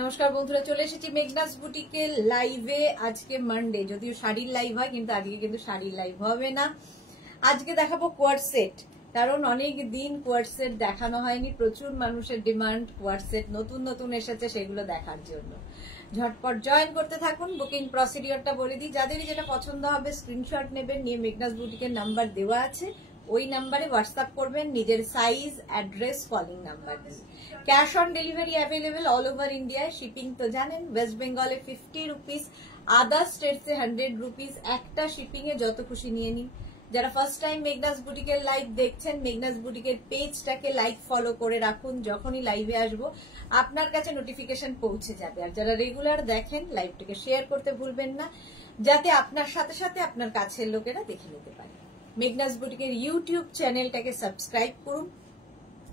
নমস্কার বন্ধুরা, চলে এসেছি মেঘনাস বুটিকের লাইভে। আজকে মানডে, যদিও শাড়ির লাইভ হয়, কিন্তু আজকে কিন্তু শাড়ির লাইভ হবে না। আজকে দেখাবো কোয়ার্ড সেট, কারণ অনেক দিন কোয়ার্ড সেট দেখানো হয়নি। প্রচুর মানুষের ডিমান্ড কোয়ার্ড সেট নতুন নতুন এসেছে, সেগুলো দেখার জন্য ঝটপট জয়েন করতে থাকুন। বুকিং প্রসিডিওরটা বলে দিই, যাদেরই যেটা পছন্দ হবে স্ক্রিনশট নেবেন, নিয়ে মেঘনাস বুটিকের নাম্বার দেওয়া আছে, ওই নাম্বারে হোয়াটসঅ্যাপ করবেন নিজের সাইজ, অ্যাড্রেস, কলিং নাম্বার দিয়ে। Cash on delivery available all over ইন্ডিয়ায়। শিপিং তো জানেন, ওয়েস্ট বেঙ্গলে 50 রুপিস, আদার স্টেটসে 100 রুপিস। একটা শিপিং এ যত খুশি নিয়ে নিন। যারা ফার্স্ট টাইম মেঘনাস বুটিকের লাইভ দেখছেন, মেঘনাস বুটিকের পেজটাকে লাইক ফলো করে রাখুন। যখনই লাইভে আসবো আপনার কাছে নোটিফিকেশন পৌঁছে যাবে। আর যারা রেগুলার দেখেন, লাইভটাকে শেয়ার করতে ভুলবেন না, যাতে আপনার সাথে সাথে আপনার কাছের লোকেরা দেখে নিতে পারে। মেঘনাস বুটিকের ইউটিউব চ্যানেলটাকে সাবস্ক্রাইব করুন,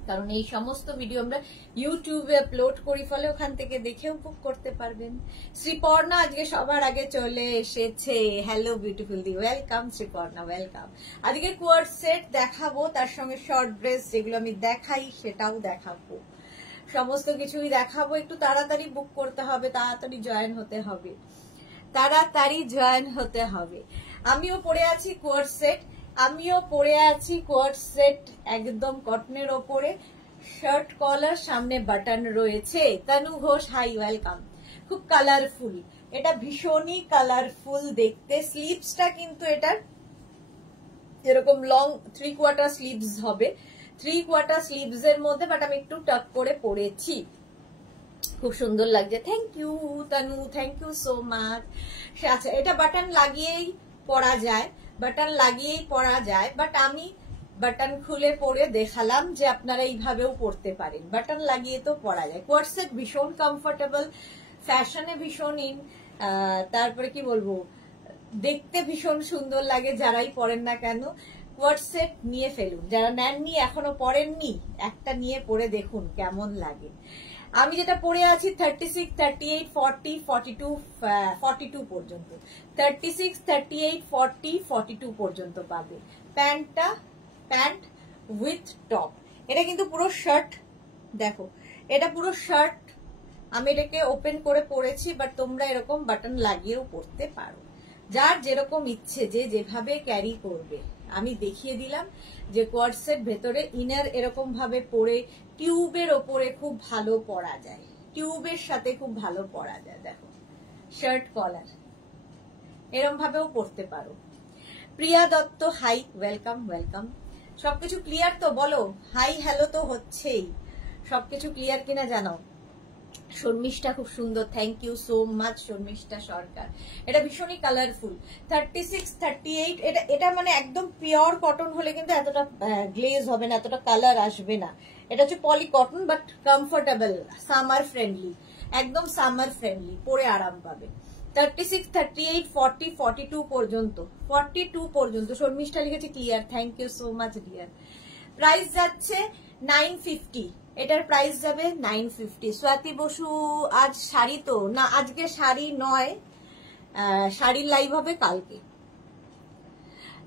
কারণ এই সমস্ত ভিডিও আমরা ইউটিউবে আপলোড করি, ফলে ওখান থেকে দেখে উপভোগ করতে পারবেন। শ্রীপর্ণা আজকে সবার আগে চলে এসেছে। হ্যালো বিউটিফুল দি, ওয়েলকাম শ্রীপর্ণা, ওয়েলকাম। আজকে কোয়ার্ড সেট দেখাবো, তার সঙ্গে শর্ট ড্রেস যেগুলো আমি দেখাই সেটাও দেখাবো, সমস্ত কিছুই দেখাবো। একটু তাড়াতাড়ি বুক করতে হবে, তাড়াতাড়ি জয়েন হতে হবে, তাড়াতাড়ি জয়েন হতে হবে। আমিও পরে আছি কোয়ার্ড সেট, একদম কটনের ওপরে, শার্ট কলার, সামনে বাটন রয়েছে। তনু ঘোষ, হাই, ওয়েলকাম। খুব কালারফুল, এটা ভীষণই কালারফুল দেখতে। স্লিভসটা কিন্তু এটার এরকম লং 3/4 স্লিভস হবে, 3/4 স্লিভস এর মধ্যে, বাট আমি একটু টাক করে পরেছি, খুব সুন্দর লাগছে। Thank you Tanu, thank you so much. আচ্ছা, এটা বাটন লাগিয়েই পরা যায়, বাট আমি বাটন খুলে পরে দেখালাম যে আপনারা এইভাবেও পরতে পারেন, বাটন লাগিয়ে তো পরা যায়। কোয়ার্ড সেট ভীষণ কমফোর্টেবল, ফ্যাশনে ভীষণ ইন, তারপরে কি বলবো, দেখতে ভীষণ সুন্দর লাগে। যারাই পরেন না কেন, কোয়ার্ড সেট নিয়ে ফেলুন। যারা নেননি, এখনো পরেননি, একটা নিয়ে পরে দেখুন কেমন লাগে। আমি যেটা পরে আছি 36, 38, 40, 42 পর্যন্ত, 36, 38, 40, 42 পর্যন্ত পাবে। Pant with top. এটা কিন্তু পুরো শার্ট, দেখো এটা পুরো শার্ট। আমি এটাকে ওপেন করে পরেছি, বাট তোমরা এরকম বাটন লাগিয়েও পরতে পারো, যার যেরকম ইচ্ছে, যে যেভাবে ক্যারি করবে। আমি দেখিয়ে দিলাম যে কোয়ার্ড সেট ভেতরে ইনার এরকম ভাবে পরে টিউবের ওপরে খুব ভালো পরা যায়, টিউবের সাথে খুব ভালো পরা যায়। দেখো শার্ট কলার, এরকম ভাবেও পরতে পারো। প্রিয়া দত্ত, হাই, ওয়েলকাম, ওয়েলকাম। সবকিছু ক্লিয়ার তো বলো, হাই হ্যালো তো হচ্ছেই, সবকিছু ক্লিয়ার কিনা জানাও। শর্মিষ্ঠা খুব সুন্দর, thank you so much Sharmishtha Sarkar. এটা ভীষণই কালারফুল। 36, 38, এটা মানে একদম পিওর কটন হলে কিন্তু এতটা গ্লেজ হবে না, এতটা কালার আসবে না। এটা হচ্ছে poly cotton, but comfortable, summer friendly, একদম সামার ফ্রেন্ডলি, পরে আরাম পাবে। 36, 38, 40, 42 পর্যন্ত, 42 পর্যন্ত। শর্মিষ্ঠা লিখেছে clear, thank you so much dear. Price যাচ্ছে 950, এটার প্রাইস যাবে 950। স্বাতি বসু, আজ শাড়ি তো না, আজকে শাড়ি নয়, শাড়ির লাইভ হবে কালকে।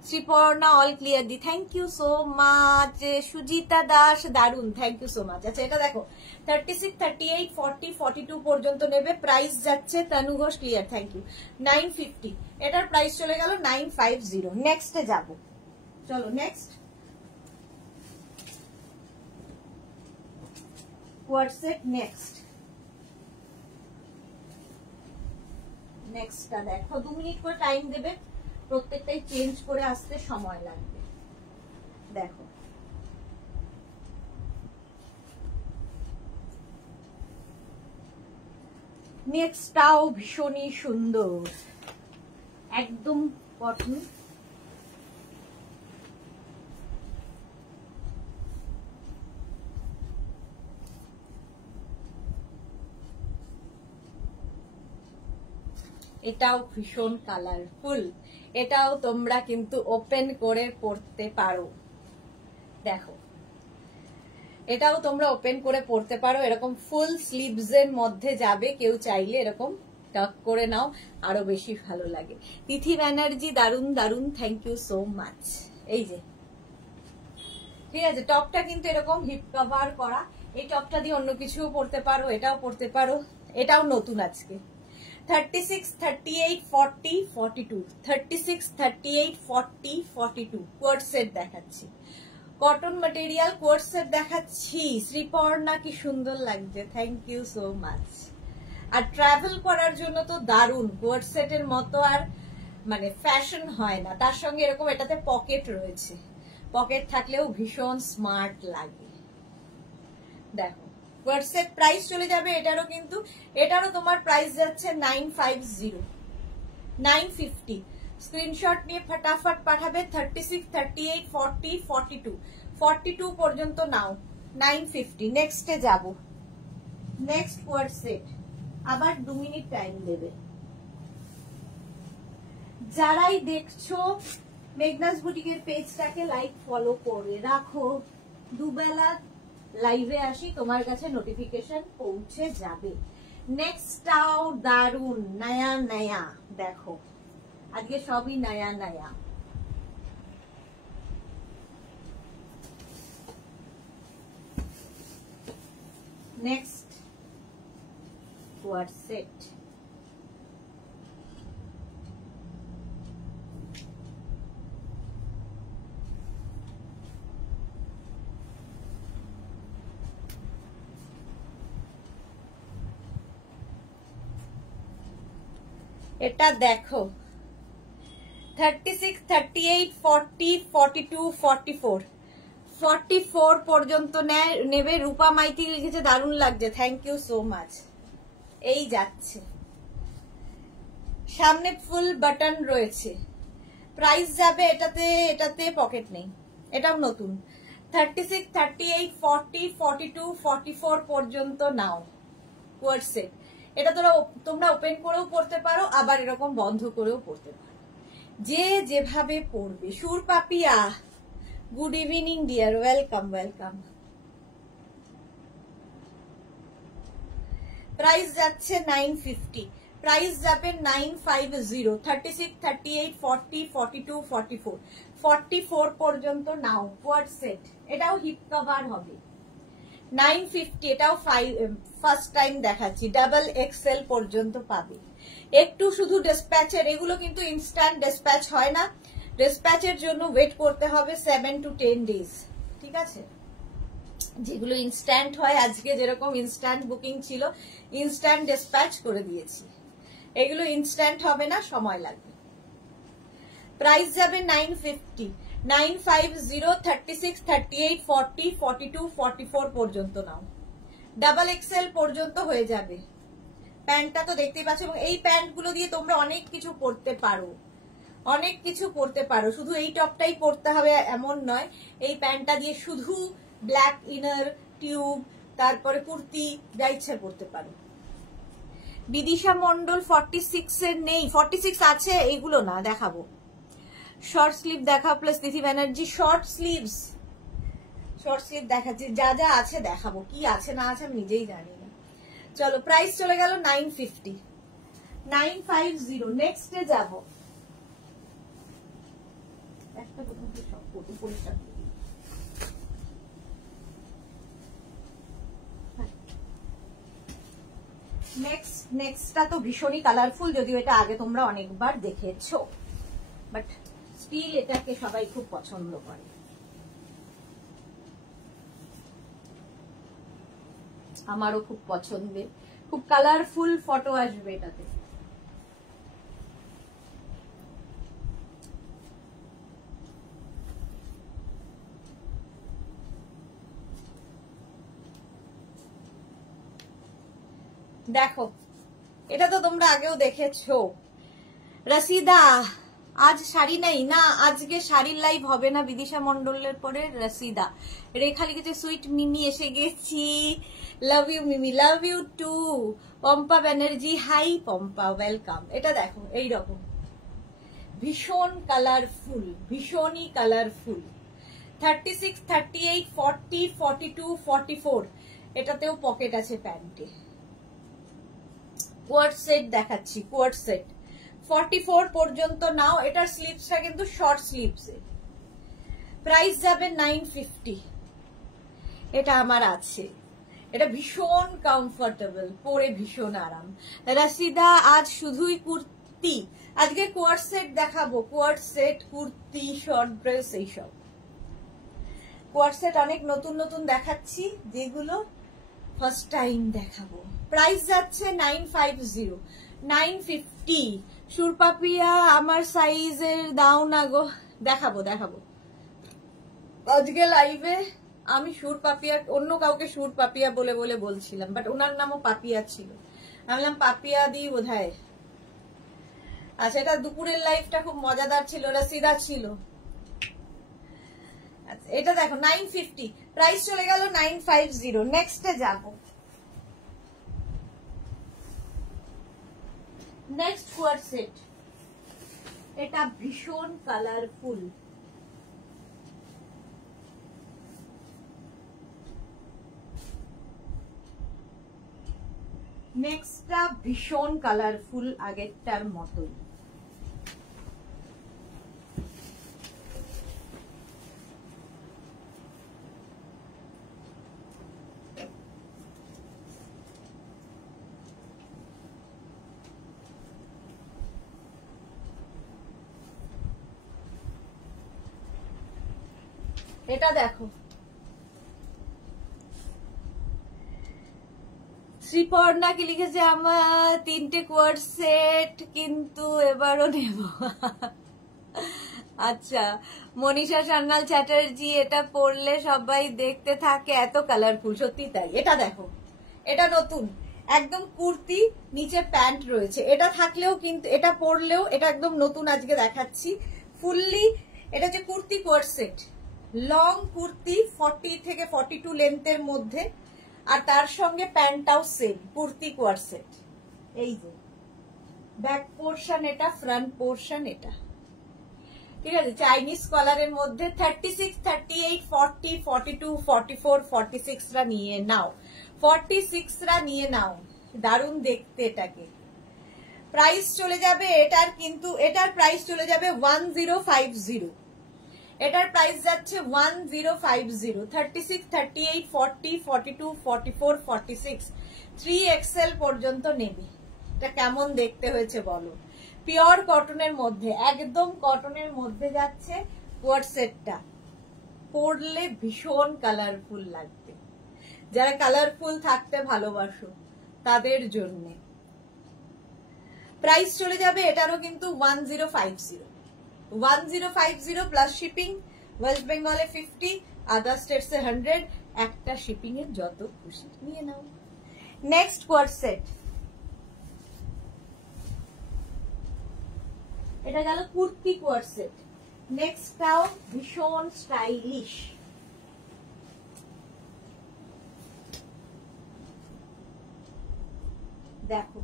Sriparna, all clear di, thank you so much. Sujita Das, দারুন, থ্যাংক ইউ সো মাচ। আচ্ছা, এটা দেখো 36, 38, 40, 42 পর্যন্ত নেবে। প্রাইস যাচ্ছে, তনু ঘোষ ক্লিয়ার, থ্যাংক ইউ, 950। এটার প্রাইস চলে গেল 950। নেক্সটে যাব, চলো নেক্সট। কোয়ার্ড সেট নেক্সটটা দেখো। 2 মিনিট করে টাইম দেবে, প্রত্যেকটাই চেঞ্জ করে আসতে সময় লাগবে। দেখো নেক্সটটাও ভীষণই সুন্দর, একদম কটন। এটাও ভীষণ কালারফুল, এটাও তোমরা কিন্তু ওপেন করে পরতে পারো। দেখো এটাও তোমরা ওপেন করে পরতে পারো, এরকম ফুল স্লিভস এর মধ্যে যাবে। কেউ চাইলে এরকম টাক করে নাও, আরো বেশি ভালো লাগে। তিথি ব্যানার্জি, দারুন দারুন, থ্যাংক ইউ সো মাচ। এই যে ঠিক আছে, টপটা কিন্তু এরকম হিপ কভার করা, এই টপটা দিয়ে অন্য কিছুও পরতে পারো, এটাও পরতে পারো। এটাও নতুন আজকে 36, 38, 40, 42, 36, 38, 40, 42 কোয়ার্ট সেট দেখাচ্ছি, কটন ম্যাটেরিয়াল কোয়ার্ট সেট দেখাচ্ছি। শ্রীপর্ণা কি সুন্দর লাগছে, থ্যাংক ইউ সো মাচ। আর ট্রাভেল করার জন্য তো দারুণ, কোয়ার্ট সেটের মতো আর মানে ফ্যাশন হয় না, তার সঙ্গে এরকম এটাতে পকেট রয়েছে, পকেট থাকলেও ভীষণ স্মার্ট লাগে। দেখো কোয়ার্ট সেট প্রাইস চলে যাবে এটারও, কিন্তু এটারও তোমার প্রাইস যাচ্ছে 950, 950। স্ক্রিনশট নিয়ে ফটাফট পাঠাবে। 36, 38, 40, 42, 42 পর্যন্ত নাও, 950। নেক্সটে যাব, নেক্সট কোয়ার্ট সেট, আবার 2 মিনিট টাইম দেবে। যারাই দেখছো মেঘনাস বুটিকের পেজটাকে লাইক ফলো করে রাখো, দুবেলা লাইভে আসি, তোমার কাছে নোটিফিকেশন পৌঁছে যাবে। নেক্সটটাও দারুন, নয়া নয়া, দেখো আজকে সবই নয়া নয়া। নেক্সট কোয়ার্ট সেট, এটা দেখো 36, 38, 40, 42, 44, 44 পর্যন্ত নেবে। রূপা মাইতি লিখেছে দারুণ লাগছে, থ্যাংক ইউ সো মাচ। এই যাচ্ছে, সামনে ফুল বাটন রয়েছে, প্রাইস যাবে এটাতে, এটাতে পকেট নেই, এটাও নতুন। 36, 38, 40, 42, 44 পর্যন্ত নাও কোয়ার্ট সেট। এটা তোমরা ওপেন করেও পড়তে পারো, আবার এরকম বন্ধ করেও পড়তে পারো, যে যেভাবে পড়বে। Sur Papiya good evening dear, welcome welcome. Price যাচ্ছে 950, প্রাইস যাবে 950। 36, 38, 40, 42, 44, 44 পর্যন্ত নাও কোয়ার্ট সেট। এটাও হিপ কভার হবে, 950। এটাও ফার্স্ট টাইম দেখাচ্ছি, ডাবল এক্সেল পর্যন্ত পাবে। একটু শুধু ডিসপ্যাচের, এগুলো কিন্তু ইনস্ট্যান্ট ডিসপ্যাচ হয় না, ডিসপ্যাচের জন্য ওয়েট করতে হবে 7 to 10 ডেজ, ঠিক আছে। যেগুলো ইনস্ট্যান্ট হয়, আজকে যেরকম ইনস্ট্যান্ট বুকিং ছিল, ইনস্ট্যান্ট ডিসপ্যাচ করে দিয়েছি। এগুলো ইনস্ট্যান্ট হবে না, সময় লাগবে। প্রাইস যাবে 950, 950। 36, 38, 40, 42, 44 পর্যন্ত নাও, ডাবল এক্সেল পর্যন্ত হয়ে যাবে। প্যান্টটা তো দেখতেই পাচ্ছ, এবং এই প্যান্ট গুলো দিয়ে তোমরা অনেক কিছু পরতে পারো, অনেক কিছু পরতে পারো, শুধু এই টপটাই পরতে হবে এমন নয়। এই প্যান্টটা দিয়ে শুধু ব্ল্যাক ইনার, টিউব, তারপরে কুর্তি, যা ইচ্ছা পরতে পারো। বিদিশা মন্ডল 46 এর নেই, 46 আছে, এইগুলো না দেখাবো। শর্ট স্লিভ দেখা, plus Tithi Banerjee short sleeves, short sleeve দেখাচ্ছি, যা যা আছে দেখাবো, কি আছে না আছে আমি নিজেই জানি না। চলো প্রাইস চলে গেল 950, 950। নেক্সটে যাব, একটা সব পরিষ্কার। নেক্সটটা তো ভীষণই কালারফুল, যদিও এটা আগে তোমরা অনেকবার দেখেছো, বাট স্টিল এটাকে সবাই খুব পছন্দ করে। আমারও খুব পছন্দের, খুব কালারফুল ফটো আসবে এটাতে। দেখো এটা তো তোমরা আগেও দেখেছো। রসিদা আজ শাড়ি নেই না, আজকে শাড়ির লাইভ হবে না বিদিশা মন্ডলের পরে। রসিদা রেখা লিখেছে সুইট মিমি এসে গেছি, love you Mimi, love you too. Pampa Banerjee hi Pampa, welcome. এটা দেখো এইরকম ভীষণ কালারফুল, ভীষণই কালারফুল। 36, 38, 40, 42, 44 এটাতেও পকেট আছে প্যান্টে। কোয়ার্ট সেট দেখাচ্ছি, কোয়ার্ট সেট 44 পর্যন্ত নাও। এটার স্লিভসটা কিন্তু শর্ট স্লিভস। প্রাইস যাবে 950। এটা আমার আছে, এটা ভীষণ কমফোর্টেবল, পরে ভীষণ আরাম। রাশিদা আজ শুধুই কুর্তি, আজকে কোয়ার্ড সেট দেখাবো, কোয়ার্ড সেট, কুর্তি, শর্ট ড্রেস, এইসব কোয়ার্ড সেট অনেক নতুন নতুন দেখাচ্ছি, যেগুলো ফার্স্ট টাইম দেখাবো। প্রাইস যাচ্ছে 950, 950। সুরপাপিয়া আমার সাইজের দাও না গো, দেখাবো দেখাবো আজকে লাইভে। আমি সুর পাপিয়া, অন্য কাউকে সুর পাপিয়া বলে বলে বলছিলাম, বাট ওনার নামও পাপিয়া ছিল। আমি বললাম পাপিয়া দি বোধহয়। আচ্ছা, এটা দুপুরের লাইভটা খুব মজাদার ছিল, রাশিদা ছিল। আচ্ছা, এটা দেখো 950, প্রাইস চলে গেল 950। নেক্সটে যাব। নেক্সট কোয়ার্ড সেট, এটা ভীষণ কালারফুল। নেক্সটটা ভীষণ কালারফুল, আগেরটার মতোই। এটা দেখো, শ্রীপর্ণা কি লিখেছে, আমার 3টে কোয়ার্ড সেট কিন্তু এবারও নেব। আচ্ছা, মনীষা সান্যাল চ্যাটার্জি, এটা পরলে সবাই দেখতে থাকে এত কালারফুল, সত্যি তাই। এটা দেখো, এটা নতুন একদম কুর্তি, নিচে প্যান্ট রয়েছে। এটা থাকলেও কিন্তু, এটা পরলেও, এটা একদম নতুন আজকে দেখাচ্ছি ফুললি। এটা হচ্ছে কুর্তি কোয়ার্ড সেট, লং কুর্তি 40 থেকে 42 লেন্থের মধ্যে, আর তার সঙ্গে প্যান্টটাও সেম, কুর্তি কোয়ার্ড সেট। এই যে ব্যাক পোর্শন এটা, ফ্রন্ট পোর্শন এটা, ঠিক আছে। চাইনিজ কলারের মধ্যে 36, 38, 40, 42, 44, 46 রা নিয়ে নাও, 46 রা নিয়ে নাও, দারুণ দেখতে এটাকে। প্রাইস চলে যাবে এটার, কিন্তু এটার প্রাইস চলে যাবে 1050। এটার প্রাইস যাচ্ছে 1050। 36, 38, 40, 42, 44, 46, 3XL পর্যন্ত নেবে। এটা কেমন দেখতে হয়েছে বলো? পিওর কটনের মধ্যে, একদম কটনের মধ্যে যাচ্ছে কোয়ার্ড সেটটা। পরলে ভীষণ কালারফুল লাগবে, যারা কালারফুল থাকতে ভালোবাসো তাদের জন্য। প্রাইস চলে যাবে এটারও কিন্তু 1050, 1050 প্লাস শিপিং। ওয়েস্ট বেঙ্গলে 50, আদার স্টেটসে 100, একটা শিপিং এর যত খুশি নিয়ে নাও। নেক্সট কোয়ার্ড সেট, এটা গেল কুর্তি কোয়ার্ড সেট। নেক্সটটাও ভীষণ স্টাইলিশ, দেখো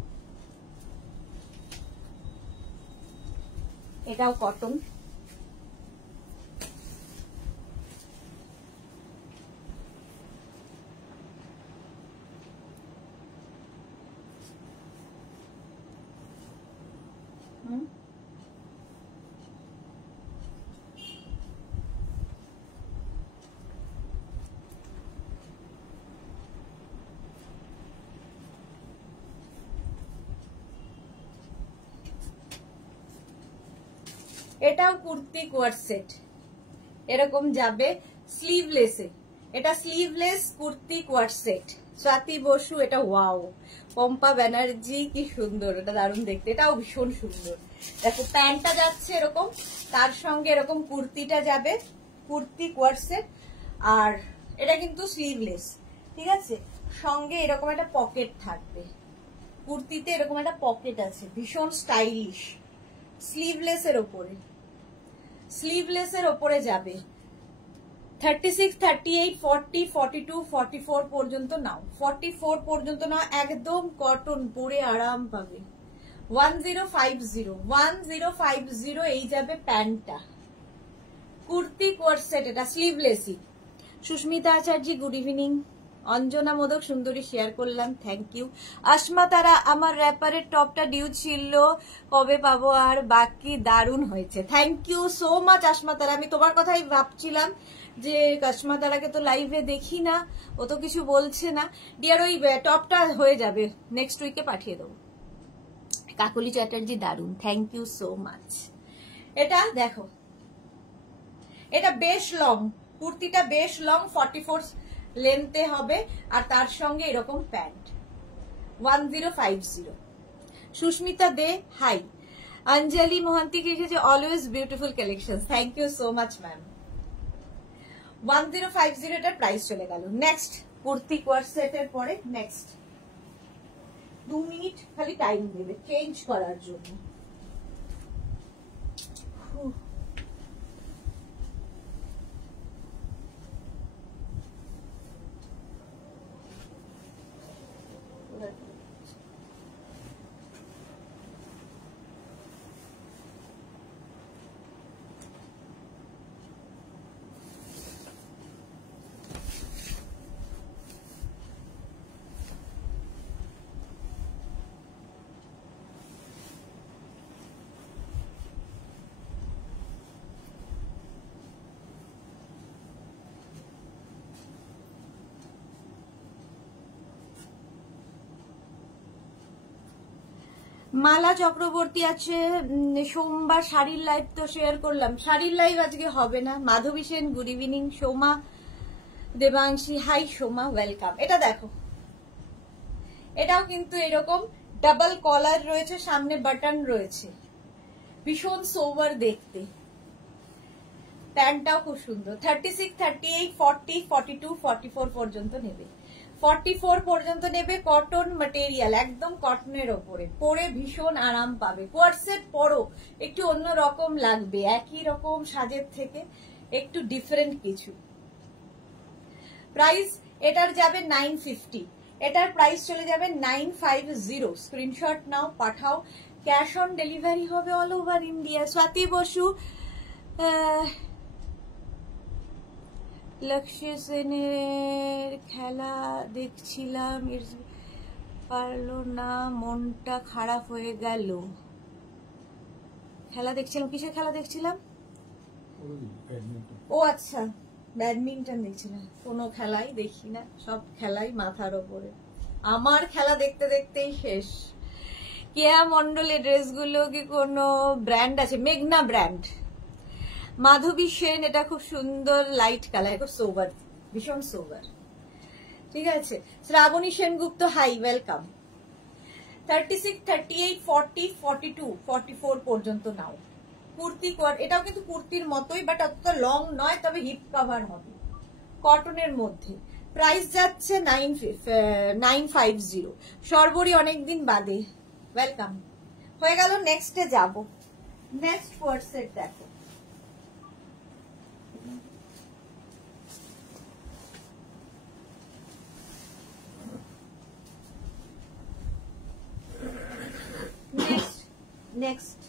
এটাও কটন। এটাও কুর্তি কোয়ার্ড সেট, এরকম যাবে স্লিভলেসে। এটা স্লিভলেস কুর্তি কোয়ার্ড সেট। স্বাতি বসু, এটা ওয়াও। পম্পা ব্যানার্জি, কি সুন্দর, এটা দারুণ দেখতে, এটাও ভীষণ সুন্দর। দেখো প্যান্টটা যাচ্ছে এরকম, তার সঙ্গে এরকম কুর্তিটা যাবে, কুর্তি কোয়ার্ড সেট। আর এটা কিন্তু স্লিভলেস, ঠিক আছে। সঙ্গে এরকম একটা পকেট থাকবে, কুর্তিতে এরকম একটা পকেট আছে, ভীষণ স্টাইলিশ। স্লিভলেসের ওপরে, স্লিভলেসের ওপরে যাবে। 36, 38, 40, 42, 44 পর্যন্ত নাও, 44 পর্যন্ত নাও, একদম কটন, পরে আরাম পাবে। 1050, 1050 এই যাবে প্যান্টটা। কুর্তি কোয়ার্ড সেট, এটা স্লিভলেসই। সুস্মিতা আচার্য, গুড ইভিনিং। অঞ্জনা মোদক সুন্দরী শেয়ার করলাম, থ্যাংক ইউ। আসমা তারা আমার র্যাপারের টপটা ডিউ ছিল, কবে পাবো আর বাকি দারুণ হয়েছে। Thank you so much Asma Tara, আমি তোমার কথাই ভাবছিলাম যে আসমা তারাকে তো লাইভে দেখি না, ও তো কিছু বলছে না। ডিয়ার ওই টপটা হয়ে যাবে, নেক্সট উইকে পাঠিয়ে দেবো। কাকলি চ্যাটার্জি দারুণ, থ্যাংক ইউ সো মাচ। এটা দেখো, এটা বেশ লং, কুর্তিটা বেশ লং, 44 লেন্থে হবে, আর তার সঙ্গে এরকম প্যান্ট। 1050। সুস্মিতা দে হাই। অঞ্জলি মোহান্তি লিখেছে always beautiful collection, thank you so much ma'am. 1050 এটার প্রাইস চলে গেল। নেক্সট কুর্তি কোয়ার সেটের পরে নেক্সট 2 মিনিট খালি টাইম দেবে চেঞ্জ করার জন্য। মালা চক্রবর্তী আছে সোমবার শাড়ির লাইভ তো শেয়ার করলাম, শাড়ির লাইভ আজকে হবে না। Madhabi Sen good evening. Soma Debanshi hi Soma, welcome. এটা দেখো, এটাও কিন্তু এরকম ডাবল কলার রয়েছে, সামনে বাটন রয়েছে, ভীষণ সোবার দেখতে। প্যান্টটাও খুব সুন্দর। 36, 38, 40, 42, 44 পর্যন্ত নেবে, 44 পর্যন্ত নেবে। কটন ম্যাটেরিয়াল, একদম কটনের ওপরে, পরে ভীষণ আরাম পাবে। কোয়ার্সেট পরো, একটু অন্য রকম লাগবে, একই রকম সাজের থেকে একটু ডিফারেন্ট কিছু। প্রাইস এটার যাবে 950, এটার প্রাইস চলে যাবে 950। স্ক্রিনশট নাও, পাঠাও, ক্যাশ অন ডেলিভারি হবে all over India. Swati Basu, Lakshya সেনের খেলা দেখছিলাম, পারলো না, মনটা খারাপ হয়ে গেল। খেলা দেখছিলাম, কিসের খেলা দেখছিলাম? ও আচ্ছা, ব্যাডমিন্টন দেখছিলাম। কোনো খেলাই দেখি না, সব খেলাই মাথার ওপরে। আমার খেলা দেখতে দেখতেই শেষ। কেয়া মন্ডলের ড্রেসগুলো কি কোনো ব্র্যান্ড আছে? মেঘনা ব্র্যান্ড। মাধবী সেন, এটা খুব সুন্দর লাইট কালার, খুব সোবার, ভীষণ সোবার। ঠিক আছে। Shrabani Sengupta high, welcome. 36, 38, 40, 42, 44 পর্যন্ত নাও। কুর্তি, এটাও কিন্তু কুর্তির মতোই, বাট অতটা লং নয়, তবে হিপ কভার হবে, কটনের মধ্যে। প্রাইস যাচ্ছে 950। সর্বরি অনেকদিন বাদে, ওয়েলকাম। হয়ে গেল, নেক্সটে যাব। নেক্সট কোয়ার্সেট দেখো, নেক্সট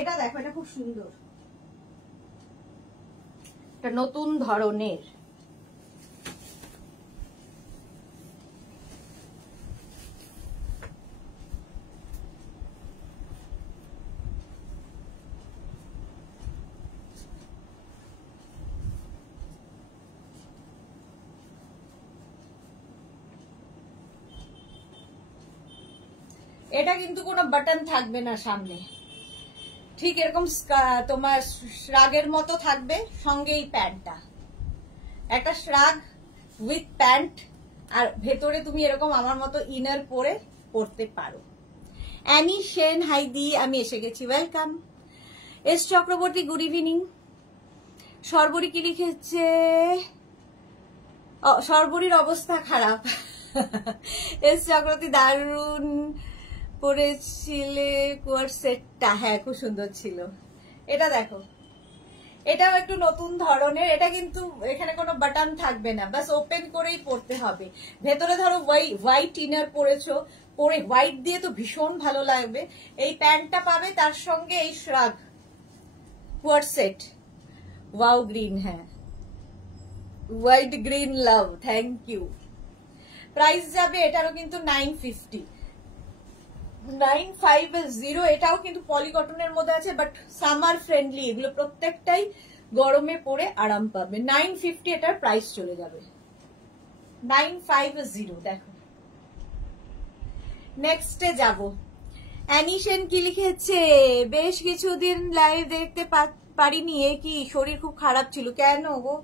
এটা দেখো, এটা খুব সুন্দর, এটা নতুন ধরনের। এটা কিন্তু কোনো বাটন থাকবে না সামনে, ঠিক এরকম তোমার শ্রাগের মতো থাকবে, সঙ্গে এই প্যান্টটা, একটা শ্রাগ উইথ প্যান্ট, আর ভেতরে তুমি এরকম আমার মতো ইনার পরে পরতে পারো। অ্যানি সেন হাই দি, আমি এসে গেছি, welcome. S Chakraborty good evening. Sarbari কি লিখেছে? সর্বরীর অবস্থা খারাপ। এস চক্রবর্তী দারুণ পরেছিলে কোয়ার সেটটা, হ্যাঁ খুব সুন্দর ছিল। এটা দেখো, এটাও একটু নতুন ধরনের, এটা কিন্তু এখানে কোনো বাটন থাকবে না, বাস ওপেন করেই পরতে হবে। ভেতরে ধরো হোয়াইট ইনার পরেছো, পরে হোয়াইট দিয়ে তো ভীষণ ভালো লাগবে। এই প্যান্টটা পাবে, তার সঙ্গে এই shrug coord set, wow green, হ্যাঁ white green love, thank you. Price যাবে এটারও কিন্তু 950, 950। এটাও কিন্তু পলিকটনের মধ্যে আছে, বাট সামার ফ্রেন্ডলি, এগুলো প্রত্যেকটাই গরমে পরে আরাম পাবে। 950 এটার প্রাইস চলে যাবে, 950। দেখো নেক্সটে যাব। অ্যানিশেন কি লিখেছে, বেশ কিছুদিন লাইভ দেখতে পারিনি, এ কি শরীর খুব খারাপ ছিল? কেন গো,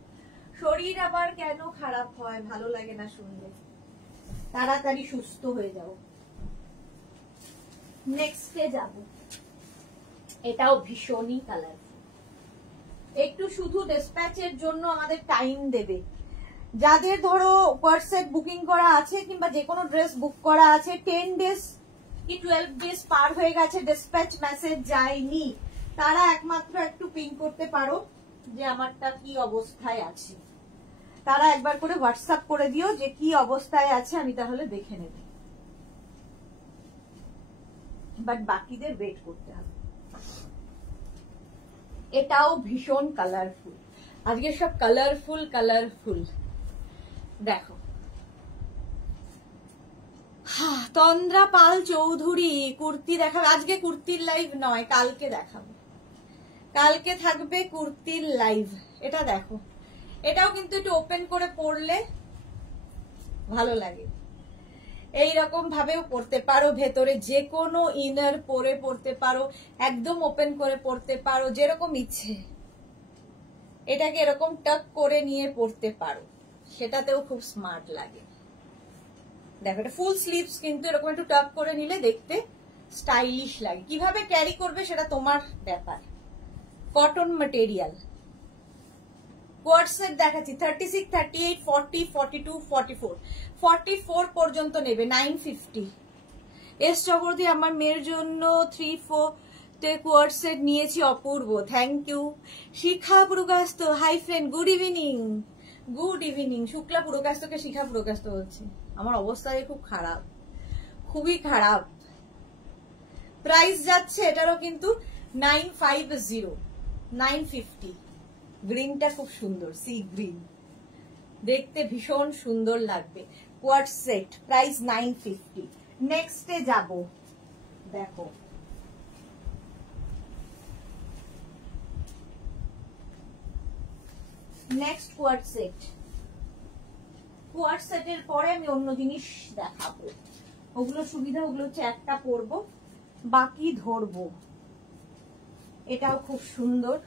শরীর আবার কেন খারাপ হয়? ভালো লাগে না শুনলে, তাড়াতাড়ি সুস্থ হয়ে যাও। নেক্সটে যাব, এটাও ভীষণই কালারফুল, একটু শুধু ডিসপ্যাচের জন্য আমাদের টাইম দেবে। যাদের ধরো কোয়ার্সেট বুকিং করা আছে কিংবা যে কোনো ড্রেস বুক করা আছে, 10 ডেজ কি 12 ডেজ পার হয়ে গেছে, ডিসপ্যাচ মেসেজ যায়নি, তারা একমাত্র একটু পিং করতে পারো যে আমারটা কি অবস্থায় আছে। তারা একবার করে হোয়াটসঅ্যাপ করে দিও যে কি অবস্থায় আছে, আমি তাহলে দেখে নেব। বাট বাকিদের ওয়েট করতে হবে। এটাও ভীষণ কালারফুল, আজকে সব কালারফুল কালারফুল। দেখো তন্দ্রা পাল চৌধুরী কুর্তি দেখাবে, আজকে কুর্তির লাইভ নয়, কালকে দেখাবো, কালকে থাকবে কুর্তির লাইভ। এটা দেখো, এটাও কিন্তু একটু ওপেন করে পরলে ভালো লাগে, এইরকম ভাবেও পরতে পারো, ভেতরে যে কোনো ইনার পরে পরতে পারো, একদম ওপেন করে পরতে পারো, যেরকম ইচ্ছে। এটাকে এরকম টাক করে নিয়ে পরতে পারো, সেটাতেও খুব স্মার্ট লাগে। দেখো এটা ফুল স্লিভস, কিন্তু এরকম একটু টাক করে নিলে দেখতে স্টাইলিশ লাগে। কিভাবে ক্যারি করবে সেটা তোমার ব্যাপার। কটন ম্যাটেরিয়াল, কোয়ার্ড সেট দেখাচ্ছি 36, 38, 40, 42, 44, 44 পর্যন্ত নেবে 950। এস চক্রবর্তী, আমার মেয়ের জন্য 3-4 তে কোয়ার্ড সেট নিয়েছি, অপূর্ব, thank you. Shikha Purkayastha, hi friend, good evening. Good evening. Shukla পুরকাস্তকে শিখা পুরকাস্ত বলছে। আমার অবস্থা খুব খারাপ, খুবই খারাপ। প্রাইস যাচ্ছে এটারও কিন্তু 950, 950। গ্রিনটা খুব সুন্দর, সি গ্রিন, দেখতে ভীষণ সুন্দর লাগবে। কোয়ার্ড সেট, প্রাইস 950। নেক্সটে যাব, দেখো নেক্সট কোয়ার্ড সেট। কোয়ার্ড সেটের পরে আমি অন্য জিনিস দেখাবো, ওগুলো সুবিধা, ওগুলো হচ্ছে একটা পরবো বাকি ধরবো। এটাও খুব সুন্দর,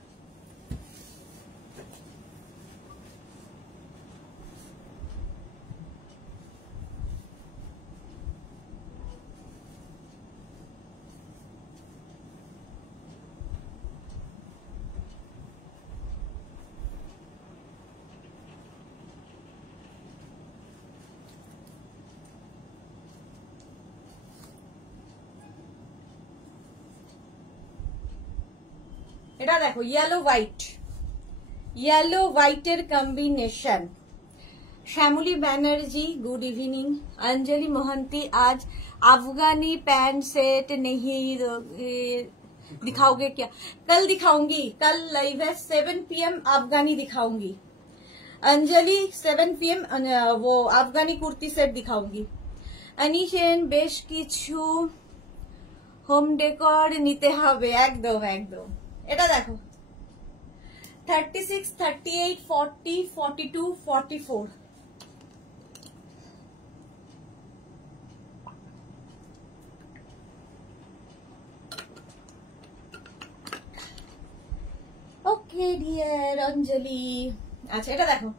এটা দেখো ইয়েলো হোয়াইট, ইয়েলো হোয়াইটের combination. Shyamali Banerjee, good evening. Anjali Mohanty, आज अफगानी पैंट सेट नहीं दिखाओगे क्या? कल दिखाऊंगी, कल लाइव है 7 PM अफगानी दिखाऊंगी। अंजलि 7 PM वो अफगानी कुर्ती सेट दिखाऊंगी। अनिशेन, बेश किछु হোম ডেকর নিতে হবে, একদম একদম। এটা দেখো 36, 38, 40, 42, 44। ওকে ডিয়ার অঞ্জলি। আচ্ছা এটা দেখো,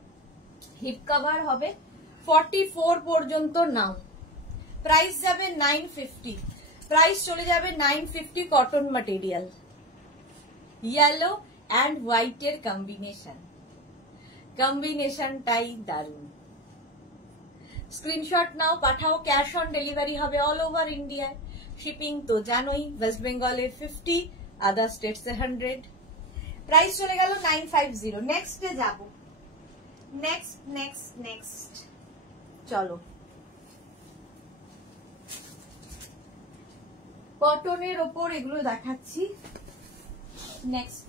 হিপ কভার হবে 44 পর্যন্ত নাও, প্রাইস যাবে 950, প্রাইস চলে যাবে 950। কটন ম্যাটেরিয়াল, ইয়েলো অ্যান্ড হোয়াইটের কম্বিনেশন, কম্বিনেশনটাই দারুণ। স্ক্রিনশট নাও, পাঠাও, ক্যাশ অন ডেলিভারি হবে অল ওভার ইন্ডিয়ায়। শিপিং তো জানোই, ওয়েস্ট বেঙ্গলে 50, আদার স্টেটসে 100। প্রাইস চলে গেল 950। নেক্সটে যাব, নেক্সট চলো। কটনের ওপর এগুলো দেখাচ্ছি। নেক্সট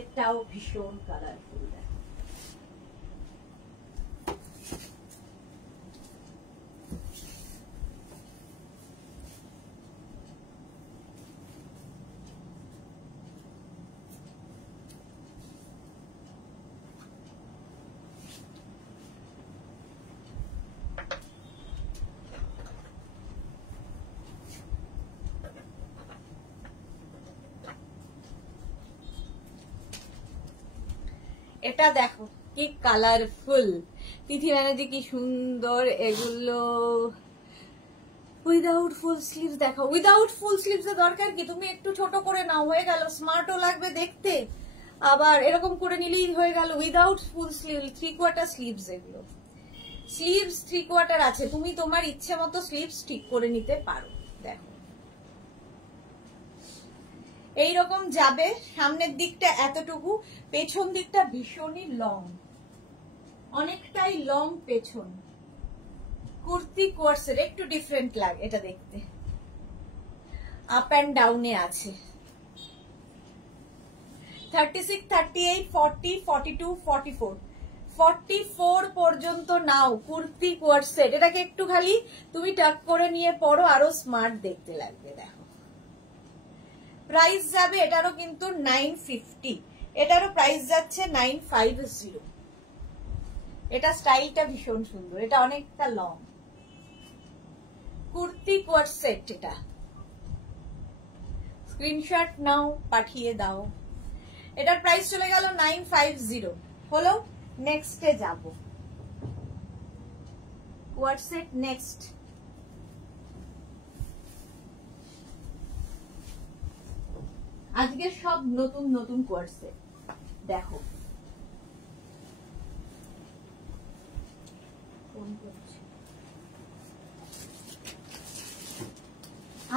এটাও ভীষণ কালারফুল। এটা দেখো কি কালারফুল, তিথি ব্যানার্জি কি সুন্দর এগুলো। উইদাউট ফুল স্লিভস দেখো, উইদাউট ফুল স্লিভস এর দরকার কি, তুমি একটু ছোট করে নাও, হয়ে গেল। স্মার্টও লাগবে দেখতে, আবার এরকম করে নিলেই হয়ে গেল। উইদাউট ফুল স্লিভ, 3/4 স্লিভস, এগুলো স্লিভস 3/4 আছে, তুমি তোমার ইচ্ছে মতো স্লিভস ঠিক করে নিতে পারো। দেখো এইরকম যাবে, সামনের দিকটা এতটুকু, পেছন দিকটা ভীষণই লং, অনেকটাই লং পেছন। কুর্তি কোর্সের একটু ডিফারেন্ট লাগে এটা দেখতে, আপ অ্যান্ড ডাউনে আছে। 36, 38, 40, 42, 44, 44 পর্যন্ত নাও কুর্তি কোর্সেট। এটাকে একটু খালি তুমি টাক করে নিয়ে পরো, আরো স্মার্ট দেখতে লাগবে। দেখো প্রাইস যাবে এটারও কিন্তু 950, এটারও প্রাইস যাচ্ছে 950। এটা স্টাইলটা ভীষণ সুন্দর, এটা অনেকটা লং কুর্তি কোয়ার্সেট। এটা স্ক্রিনশট নাও, পাঠিয়ে দাও। এটার প্রাইস চলে গেল 950 হলো। নেক্সটে যাব, কোয়ার্সেট নেক্সট। আজকে সব নতুন নতুন কোয়ার্সেট দেখো।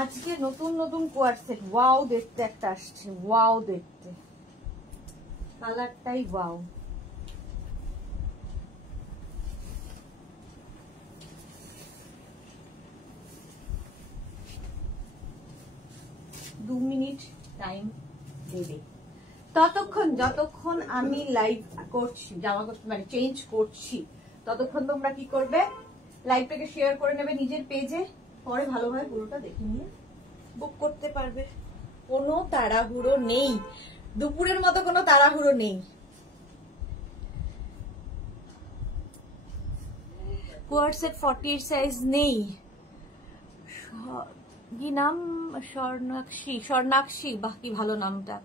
আজকে নতুন নতুন কোয়ার্সেট, ওয়াও দেখতে একটা আসছে, ওয়াও দেখতে, কালারটাই ওয়াও। দু মিনিট টাইম দেবে, ততক্ষণ যতক্ষণ আমি লাইভ করছি, জামা মানে চেঞ্জ করছি, ততক্ষণ তোমরা কি করবে, লাইভটাকে শেয়ার করে নেবে নিজের পেজে, পরে ভালোভাবে পুরোটা দেখে নিয়ে বুক করতে পারবে। কোনো তাড়াহুড়ো নেই, দুপুরের মতো কোনো তাড়াহুড়ো নেই। কোয়ার্সেট 40 সাইজ নেই, কি নাম, স্বর্ণাক্ষী, স্বর্ণাক্ষী, বাহ কি ভালো নামটা,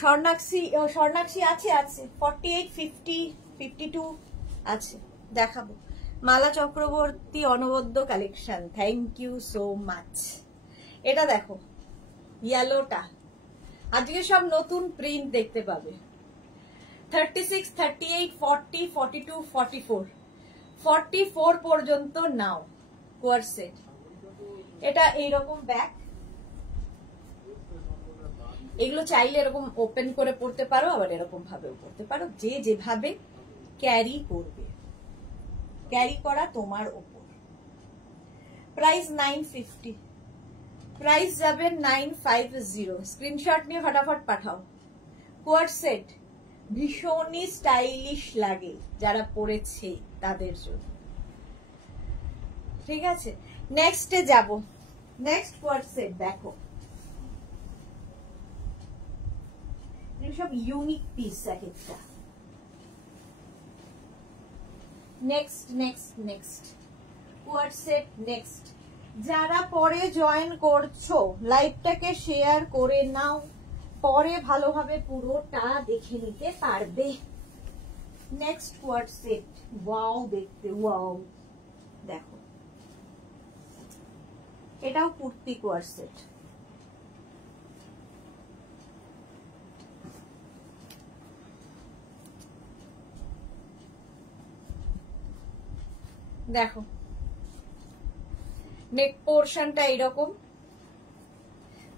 স্বর্ণাক্ষী আছে, আছে 48, 50, 52 আছে, দেখাবো। মালা চক্রবর্তী অনবদ্য collection, thank you so much. এটা দেখো ইয়েলোটা, আজকে সব নতুন প্রিন্ট দেখতে পাবে। 36, 38, 40, 42, 44, 44 পর্যন্ত নাও কোয়ার্সেট। এটা এইরকম ব্যাক, এগুলো চাইলে এরকম ওপেন করে পড়তে পারো, আবার এরকম ভাবেও পড়তে পারো, যে যেভাবে ক্যারি করবে, ক্যারি করা তোমার ওপর। প্রাইস 950, প্রাইস যাবে 950। স্ক্রিনশট নিয়ে ফটাফট পাঠাও। কোয়ার্সেট ভীষণই স্টাইলিশ লাগে যারা পরেছে তাদের জন্য, ঠিক আছে। নেক্সটে যাব, নেক্সট কোয়ার্সেট দেখো, সব ইউনিক পিস এক একটা। Next next next coord set next. যারা পরে জয়েন করছো লাইভটাকে শেয়ার করে নাও, পরে ভালোভাবে পুরোটা দেখে নিতে পারবে। নেক্সট কোয়ার্সেট, ওয়াও দেখতে, ওয়াও দেখো, এটাও কুর্তি কোয়ার্সেট। দেখো নেক পোর্শনটা এরকম,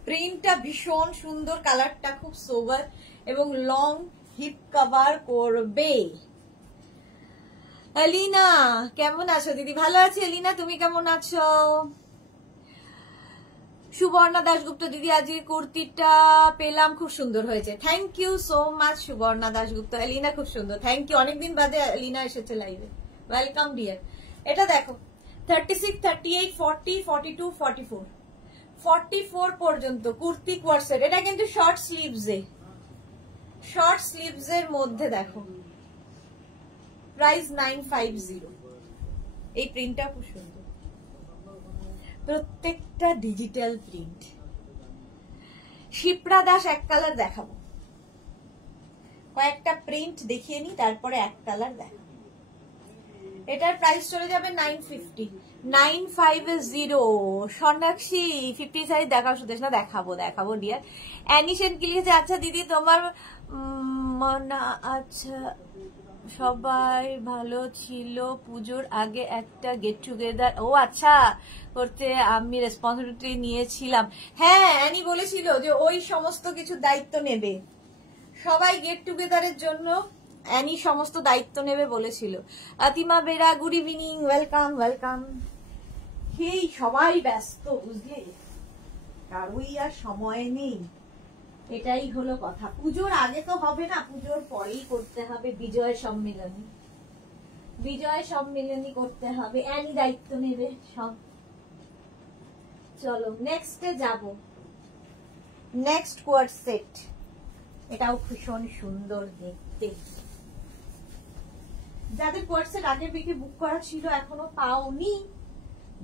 প্রিন্টটা ভীষণ সুন্দর, কালারটা খুব সোবার এবং লং হিপ কভার করবে। এলিনা কেমন আছো দিদি? ভালো আছি এলিনা, তুমি কেমন আছো? সুবর্ণা দাশগুপ্ত দিদি, আজকে কুর্তিটা পেলাম, খুব সুন্দর হয়েছে, thank you so much Subarna Dasgupta. Elina খুব সুন্দর, থ্যাংক ইউ, অনেকদিন বাদে এলিনা এসেছে লাইভে, ওয়েলকাম ডিয়ার। এটা দেখো 36, 38, 40, 42, 44, 44 পর্যন্ত কুর্তি কোয়ার্সেট। এটা কিন্তু শর্ট স্লিভস এর মধ্যে দেখো, প্রাইস 950। এই প্রিন্টটা খুব সুন্দর, প্রত্যেকটা ডিজিটাল প্রিন্ট। শিপ্রা দাস এক কালার দেখাবো, কয়েকটা প্রিন্ট দেখিয়ে নি, তারপরে এক কালার দেখাবো। এটার প্রাইস চলে যাবে 950, 950। সোনাক্ষী 50 সাইজ দেখাও সুদেশ না, দেখাবো ডিয়ার। অ্যানিশেন কি লিখেছে, আচ্ছা দিদি তোমার আচ্ছা সবাই ভালো ছিল, পুজোর আগে একটা গেট টুগেদার, ও আচ্ছা করতে আমি রেসপন্সিবিলিটি নিয়েছিলাম। হ্যাঁ অ্যানি বলেছিল যে ওই সমস্ত কিছু দায়িত্ব নেবে, সবাই গেট টুগেদারের জন্য অ্যানি সমস্ত দায়িত্ব নেবে বলেছিল। আতিমা বেরা গুড ইভিনিং, ওয়েলকাম। সেই সবাই ব্যস্ত বুঝলে, কারোই আর সময় নেই, এটাই হলো কথা। পুজোর আগে তো হবে না, পুজোর পরেই করতে হবে বিজয় সম্মেলনী করতে হবে, অ্যানি দায়িত্ব নেবে সব। চলো নেক্সটে যাব, নেক্সট কোয়ার্ট সেট। এটাও ভীষণ সুন্দর দেখতে। যাদের কোয়ার্ট সেট আগের উইকে বুক করা ছিল এখনো পাওনি,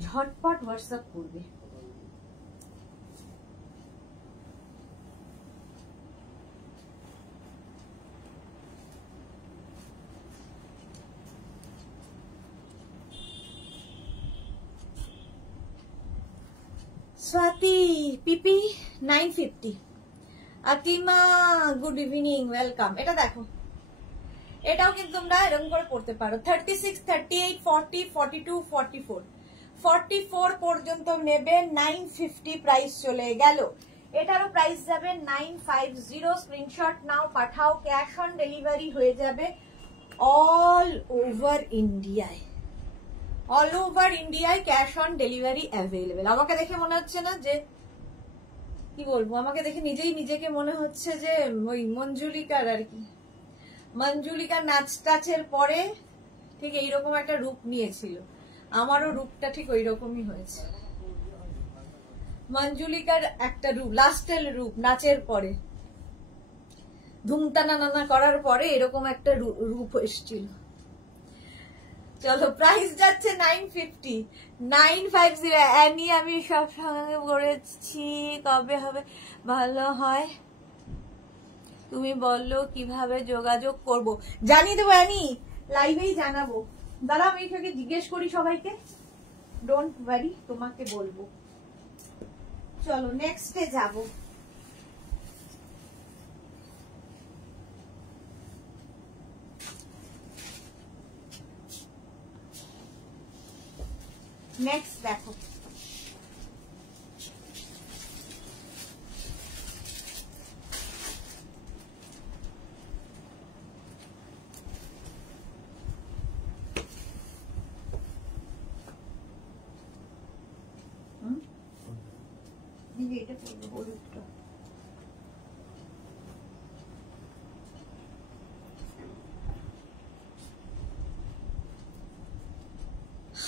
ঝটপট হোয়াটসঅ্যাপ করবে। স্বাতি পিপি 950। আতিমা গুড ইভিনিং, ওয়েলকাম। এটা দেখো, এটাও কিন্তু তোমরা এরকম করে পড়তে পারো। 36, 38, 40, 42, 44, 44 পর্যন্ত নেবে, 950 প্রাইস চলে গেল। এটারও প্রাইস যাবে 950। স্ক্রিনশট নাও, পাঠাও, ক্যাশ অন ডেলিভারি হয়ে যাবে অল ওভার ইন্ডিয়ায়। Cash on delivery available. আমাকে দেখে মনে হচ্ছে না যে, কি বলবো, আমাকে দেখে নিজেকে মনে হচ্ছে যে ওই মঞ্জুলিকার আর কি, মঞ্জুলিকার নাচ টাচের পরে ঠিক এইরকম একটা রূপ নিয়েছিল, আমারও রূপটা ঠিক ওই রকমই হয়েছে। মঞ্জুলিকার একটা রূপ, লাস্টের রূপ নাচের পরে, ধুমটানা নানা করার পরে এরকম একটা রূপ এসেছিল। চলো প্রাইস যাচ্ছে 950। অ্যানি আমি সব সঙ্গে করেছি, কবে হবে ভালো হয় তুমি বলো, কিভাবে যোগাযোগ করব? জানিয়ে দেবো অ্যানি, লাইভেই জানাবো। দাঁড়া আমি এটাকে জিজ্ঞেস করি সবাইকে, ডোন্ট ওয়ারি, তোমাকে বলবো। চলো নেক্সটে যাব। নেক্সট দেখো, এটা করবো হলুদটা।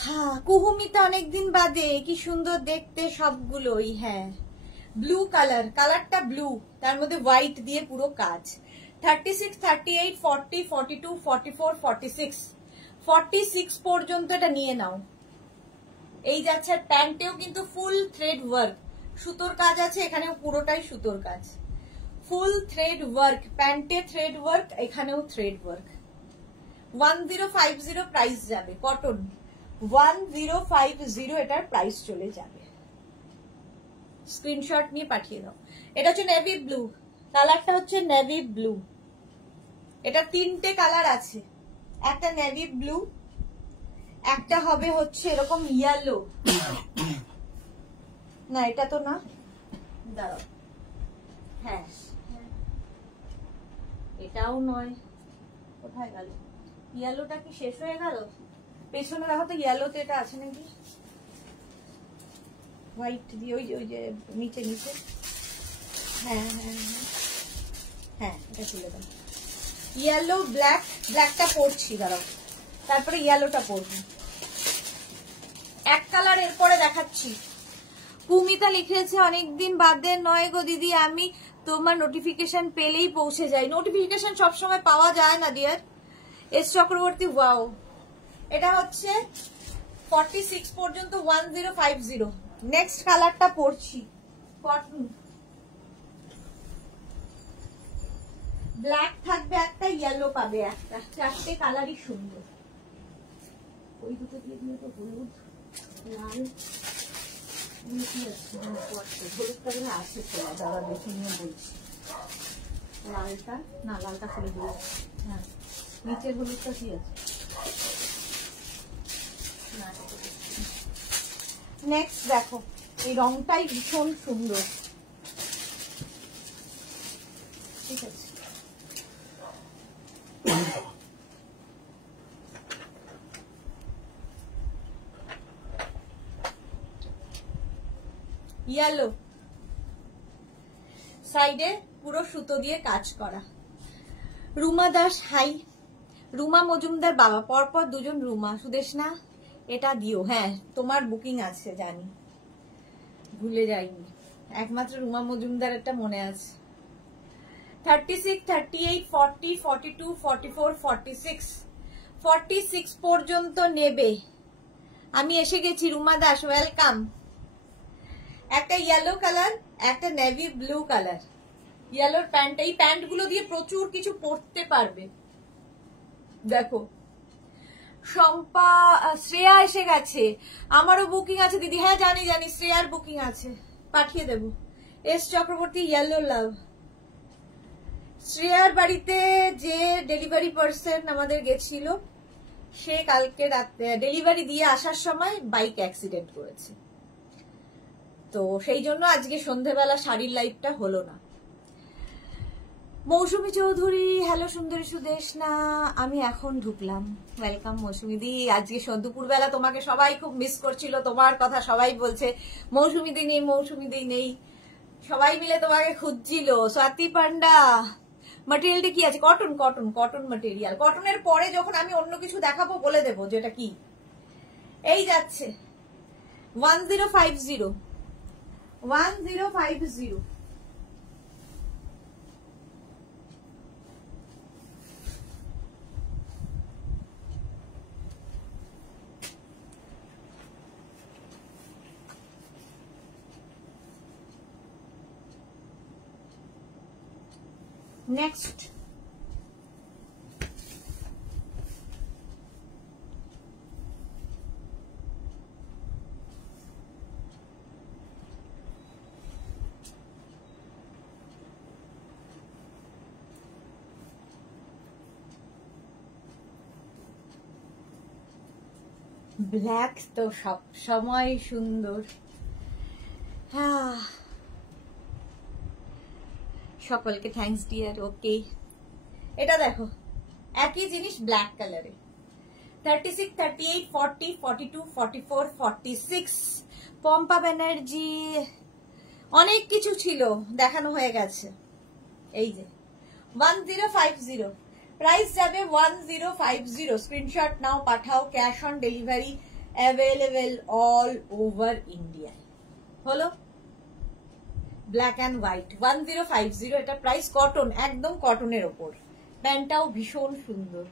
হ্যাঁ কুহুমিতা অনেকদিন বাদে, কি সুন্দর দেখতে সবগুলোই। হ্যাঁ ব্লু কালারটা ব্লু, তার মধ্যে হোয়াইট দিয়ে পুরো কাজ। 36, 38, 40, 42, 44, 46, 46 পর্যন্ত এটা নিয়ে নাও। এই যাচ্ছে, আর প্যান্টেও কিন্তু ফুল থ্রেড ওয়ার্ক, সুতোর কাজ আছে, এখানেও পুরোটাই সুতোর কাজ, ফুল থ্রেড ওয়ার্ক, প্যান্টে থ্রেড ওয়ার্ক, এখানেও থ্রেড ওয়ার্ক। 1050 প্রাইস যাবে, কটন 1050 এটার প্রাইস চলে যাবে। স্ক্রিনশট নিয়ে পাঠিয়ে দাও। এটা হচ্ছে নেভি ব্লু, কালারটা হচ্ছে নেভি ব্লু। এটা তিনটে কালার আছে, একটা নেভি ব্লু, একটা হবে হচ্ছে এরকম ইয়েলো, না এটা তো না, দাঁড়াও, হ্যাঁ এটাও নয়, কোথায় গেল ইয়েলোটা? কি শেষ হয়ে গেল? পেছনে দেখো তো ইয়েলোতে এটা আছে নাকি, হোয়াইট দিয়ে ওই যে নিচে নিচে, হ্যাঁ হ্যাঁ হ্যাঁ হ্যাঁ, এটা তুলে দাও। ইয়েলো ব্ল্যাক, ব্ল্যাকটা পরছি দাঁড়াও, তারপরে ইয়েলোটা পরবো। এক কালার এরপরে দেখাচ্ছি। কুমিতা লিখেছে অনেকদিন বাদে নয় গো দিদি, আমি তোমার নোটিফিকেশন পেলেই পৌঁছে যাই। নোটিফিকেশন সবসময় পাওয়া যায় না ডিয়ার। এস চক্রবর্তী, ওয়াও, এটা হচ্ছে 46 পর্যন্ত 1050। নেক্সট কালারটা পরছি, কটন ব্ল্যাক থাকবে একটা, ইয়েলো পাবে একটা, চারটে কালারই সুন্দর। ওই দুটো দিয়ে দিলে তো হলুদ লাল হলুদটা যেন আছে, খোলা দাদা দেখে নিয়ে বলছি। লালটা না, লালটা খুলে দিল, হ্যাঁ নিচের হলুদটা কি আছে। নেক্সট দেখো, এই রংটাই ভীষণ সুন্দর, ঠিক আছে। ইয়েলো, সাইডে পুরো সুতো দিয়ে কাজ করা। রুমা দাস, হাই। রুমা মজুমদার বাবা, পরপর দুজন রুমা। সুদেশনা, এটা দিও, হ্যাঁ তোমার বুকিং আছে জানি, ভুলে যাইনি, একমাত্র রুমা মজুমদার একটা মনে আছে। 36, 38, 40, 42, 44, 46, 46 পর্যন্ত নেবে। আমি এসে গেছি। রুমা দাস, ওয়েলকাম। একটা ইয়েলো কালার, একটা নেভি ব্লু কালার, ইয়েলোর প্যান্ট। এই প্যান্ট গুলো দিয়ে প্রচুর কিছু পরতে পারবে। দেখো শম্পা, শ্রেয়া এসে গেছে। আমারও বুকিং আছে দিদি, হ্যাঁ জানি জানি, শ্রেয়ার বুকিং আছে, পাঠিয়ে দেব। S Chakraborty, yellow love. শ্রেয়ার বাড়িতে যে ডেলিভারি পার্সন আমাদের গেছিল, সে কালকে রাতে ডেলিভারি দিয়ে আসার সময় বাইক অ্যাক্সিডেন্ট করেছে, তো সেই জন্য আজকে সন্ধেবেলা শাড়ির লাইভটা হলো না। মৌসুমী চৌধুরী, হ্যালো সুন্দরী সুদেশনা, আমি এখন ঢুকলাম। ওয়েলকাম মৌসুমী দি। আজকে দুপুর বেলা তোমাকে সবাই খুব মিস করছিল, তোমার কথা সবাই বলছে, মৌসুমী দি নেই, মৌসুমী দি নেই, সবাই মিলে তোমাকে খুঁজছিল। স্বাতি পান্ডা, ম্যাটেরিয়ালটা কি আছে? Cotton, cotton, cotton material. কটনের পরে যখন আমি অন্য কিছু দেখাবো বলে দেবো যেটা কি। এই যাচ্ছে 1050, 1050। নেক্সট ব্ল্যাক তো সব সময় সুন্দর। সকলকে থ্যাঙ্কস ডিয়ার। ওকে, এটা দেখো একই জিনিস ব্ল্যাক কালারে। 36, 38, 40, 42, 44, 46। পম্পা ব্যানার্জি, অনেক কিছু ছিল, দেখানো হয়ে গেছে। এই যে 1050, প্রাইস যাবে 1050। স্ক্রিনশট নাও, পাঠাও। Cash on delivery available all over India. হলো ব্ল্যাক অ্যান্ড হোয়াইট 1050, এটা প্রাইস। কটন, একদম কটনের ওপর, প্যান্টটাও ভীষণ সুন্দর।